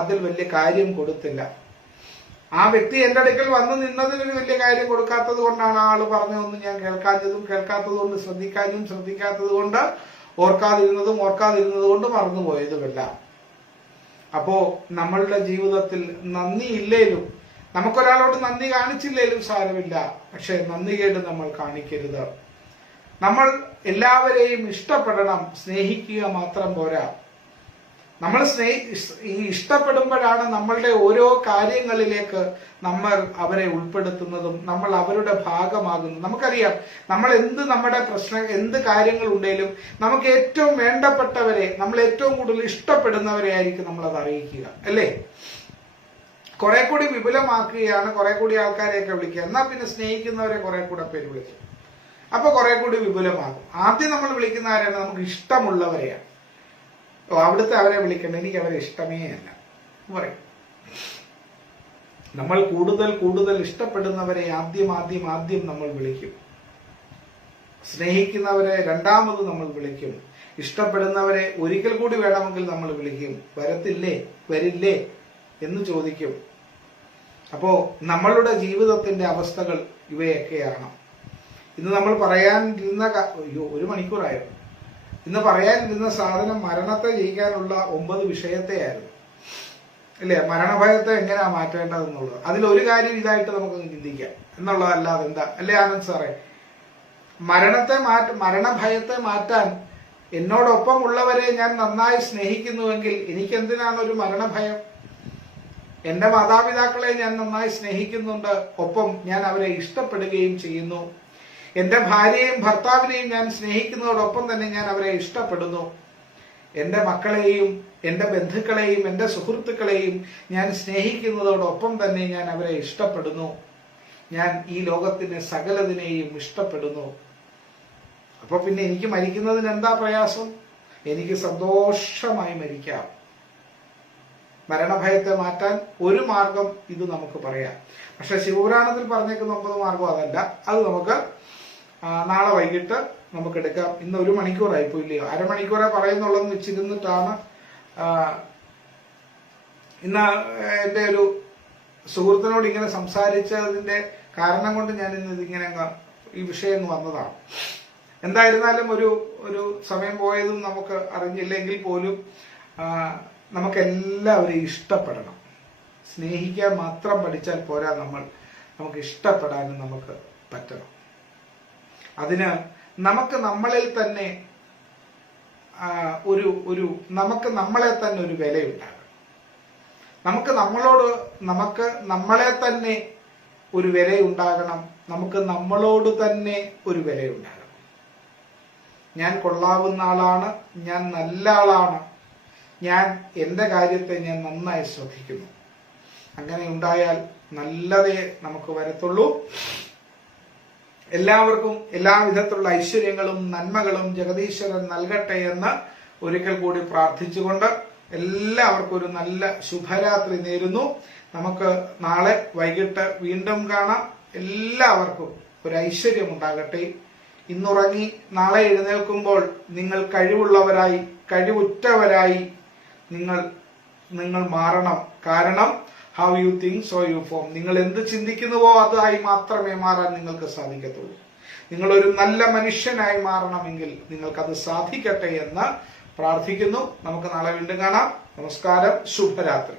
അതിൽ വലിയ കാര്യം കൊടുത്തില്ല. ആ വ്യക്തി എന്റെ അടുക്കൽ വന്നു നിന്നതിനൊരു വലിയ കാര്യം കൊടുക്കാത്തത് കൊണ്ടാണ് ആള് പറഞ്ഞതൊന്നും ഞാൻ കേൾക്കാത്തത് കൊണ്ട് ശ്രദ്ധിക്കാത്തത് കൊണ്ട് ഓർക്കാതിരുന്നത് കൊണ്ട് മറന്നുപോയതുമെല്ലാം. അപ്പോ നമ്മളുടെ ജീവിതത്തിൽ നന്ദി ഇല്ലേലും, നമുക്കൊരാളോട് നന്ദി കാണിച്ചില്ലേലും സാരമില്ല. പക്ഷെ നന്ദികേട് നമ്മൾ കാണിക്കരുത്. നമ്മൾ എല്ലാവരെയും ഇഷ്ടപ്പെടണം. സ്നേഹിക്കുക മാത്രം പോരാ. നമ്മൾ ഇഷ്ടപ്പെടുമ്പോഴാണ് നമ്മളുടെ ഓരോ കാര്യങ്ങളിലേക്ക് നമ്മൾ അവരെ ഉൾപ്പെടുത്തുന്നതും നമ്മൾ അവരുടെ ഭാഗമാകുന്നതും. നമുക്കറിയാം, നമ്മൾ നമ്മുടെ എന്ത് കാര്യങ്ങൾ ഉണ്ടെങ്കിലും നമുക്ക് ഏറ്റവും വേണ്ടപ്പെട്ടവരെ, നമ്മൾ ഏറ്റവും കൂടുതൽ ഇഷ്ടപ്പെടുന്നവരെ ആയിരിക്കും നമ്മൾ അത് അറിയിക്കുക, അല്ലേ? കുറെ കൂടി വിപുലമാക്കുകയാണ്, കുറെ കൂടി ആൾക്കാരെയൊക്കെ വിളിക്കുക. എന്നാൽ പിന്നെ സ്നേഹിക്കുന്നവരെ കുറെ കൂടെ പേര് വിളിക്കും. അപ്പൊ കുറെ കൂടി വിപുലമാകും. ആദ്യം നമ്മൾ വിളിക്കുന്ന ആരാണ്? നമുക്ക് ഇഷ്ടമുള്ളവരെയാണ്. അവിടുത്തെ അവരെ വിളിക്കണ്ട, എനിക്ക് അവരെ ഇഷ്ടമേ അല്ല പറയും. നമ്മൾ കൂടുതൽ ഇഷ്ടപ്പെടുന്നവരെ ആദ്യം നമ്മൾ വിളിക്കും. സ്നേഹിക്കുന്നവരെ രണ്ടാമത് നമ്മൾ വിളിക്കും. ഇഷ്ടപ്പെടുന്നവരെ ഒരിക്കൽ കൂടി വേണമെങ്കിൽ നമ്മൾ വിളിക്കും. വരില്ലേ എന്ന് ചോദിക്കും. അപ്പോ നമ്മളുടെ ജീവിതത്തിന്റെ അവസ്ഥകൾ ഇവയൊക്കെയാണ്. ഇന്ന് നമ്മൾ പറയാനിരുന്ന 1 മണിക്കൂറായിരുന്നു. ഇന്ന് പറയാനിരുന്ന സാധനം മരണത്തെ ജയിക്കാനുള്ള 9 വിഷയത്തെയായിരുന്നു, അല്ലേ? മരണഭയത്തെ എങ്ങനെയാ മാറ്റേണ്ടതെന്നുള്ളത്. അതിലൊരു കാര്യം ഇതായിട്ട് നമുക്ക് ചിന്തിക്കാം എന്നുള്ളതല്ലാതെ എന്താ, അല്ലേ ആനന്ദ് സാറേ? മരണഭയത്തെ മാറ്റാൻ എന്നോടൊപ്പം ഉള്ളവരെ ഞാൻ നന്നായി സ്നേഹിക്കുന്നുവെങ്കിൽ എനിക്കെന്തിനാണ് ഒരു മരണഭയം? എന്റെ മാതാപിതാക്കളെ ഞാൻ നന്നായി സ്നേഹിക്കുന്നുണ്ട്, ഒപ്പം ഞാൻ അവരെ ഇഷ്ടപ്പെടുകയും ചെയ്യുന്നു. എന്റെ ഭാര്യയെയും ഭർത്താവിനെയും ഞാൻ സ്നേഹിക്കുന്നതോടൊപ്പം തന്നെ ഞാൻ അവരെ ഇഷ്ടപ്പെടുന്നു. എന്റെ മക്കളെയും എന്റെ ബന്ധുക്കളെയും എന്റെ സുഹൃത്തുക്കളെയും ഞാൻ സ്നേഹിക്കുന്നതോടൊപ്പം തന്നെ ഞാൻ അവരെ ഇഷ്ടപ്പെടുന്നു. ഞാൻ ഈ ലോകത്തിന്റെ സകലതിനെയും ഇഷ്ടപ്പെടുന്നു. അപ്പൊ പിന്നെ എനിക്ക് മരിക്കുന്നതിന് എന്താ പ്രയാസം? എനിക്ക് സന്തോഷമായി മരിക്കാം. മരണഭയത്തെ മാറ്റാൻ ഒരു മാർഗം ഇത് നമുക്ക് പറയാം. പക്ഷെ ശിവപുരാണത്തിൽ പറഞ്ഞേക്കുന്ന 9 മാർഗം അതല്ല. അത് നമുക്ക് നാളെ വൈകിട്ട് നമുക്ക് എടുക്കാം. ഇന്ന് 1 മണിക്കൂറായിപ്പോയില്ലയോ? അരമണിക്കൂറെ പറയുന്നുള്ളതെന്ന് വെച്ചിരുന്നിട്ടാണ് ഇന്ന് എന്റെ ഒരു സുഹൃത്തിനോട് ഇങ്ങനെ സംസാരിച്ചതിന്റെ കാരണം കൊണ്ട് ഞാൻ ഇന്ന് ഇതിങ്ങനെ ഈ വിഷയം വന്നതാണ്. എന്തായിരുന്നാലും ഒരു സമയം പോയതും നമുക്ക് അറിഞ്ഞില്ലെങ്കിൽ പോലും നമുക്ക് എല്ലാവരെയും ഇഷ്ടപ്പെടണം. സ്നേഹിക്കാൻ മാത്രം പഠിച്ചാൽ പോരാ, നമുക്ക് ഇഷ്ടപ്പെടാനും നമുക്ക് പറ്റണം. അതിന് നമുക്ക് നമ്മളിൽ തന്നെ നമുക്ക് നമ്മളെ തന്നെ ഒരു വിലയുണ്ടാകണം. നമുക്ക് നമ്മളെ തന്നെ ഒരു വിലയുണ്ടാകണം. നമുക്ക് നമ്മളോട് തന്നെ ഒരു വിലയുണ്ടാകണം. ഞാൻ കൊള്ളാവുന്ന ആളാണ്, ഞാൻ നല്ല ആളാണ്, ഞാൻ എന്റെ കാര്യത്തെ ഞാൻ നന്നായി ശ്രദ്ധിക്കുന്നു. അങ്ങനെ ഉണ്ടായാൽ നല്ലതേ നമുക്ക് വരത്തുള്ളൂ. എല്ലാവർക്കും എല്ലാവിധത്തിലുള്ള ഐശ്വര്യങ്ങളും നന്മകളും ജഗദീശ്വരൻ നൽകട്ടെ എന്ന് ഒരിക്കൽ കൂടി പ്രാർത്ഥിച്ചുകൊണ്ട് എല്ലാവർക്കും ഒരു നല്ല ശുഭരാത്രി നേരുന്നു. നമുക്ക് നാളെ വൈകിട്ട് വീണ്ടും കാണാം. എല്ലാവർക്കും ഒരു ഐശ്വര്യം ഉണ്ടാകട്ടെ. ഇന്നുറങ്ങി നാളെ എഴുന്നേൽക്കുമ്പോൾ നിങ്ങൾ കഴിവുള്ളവരായി, കഴിവുറ്റവരായി നിങ്ങൾ മാറണം. കാരണം how you think so you form. നിങ്ങൾ എന്ത് ചിന്തിക്കുന്നുവോ അതായി മാത്രമേ മാറാൻ നിങ്ങൾക്ക് സാധിക്കത്തുള്ളൂ. നിങ്ങൾ ഒരു നല്ല മനുഷ്യനായി മാറണമെങ്കിൽ നിങ്ങൾക്കത് സാധിക്കട്ടെ എന്ന് പ്രാർത്ഥിക്കുന്നു. നമുക്ക് നാളെ വീണ്ടും കാണാം. നമസ്കാരം, ശുഭരാത്രി.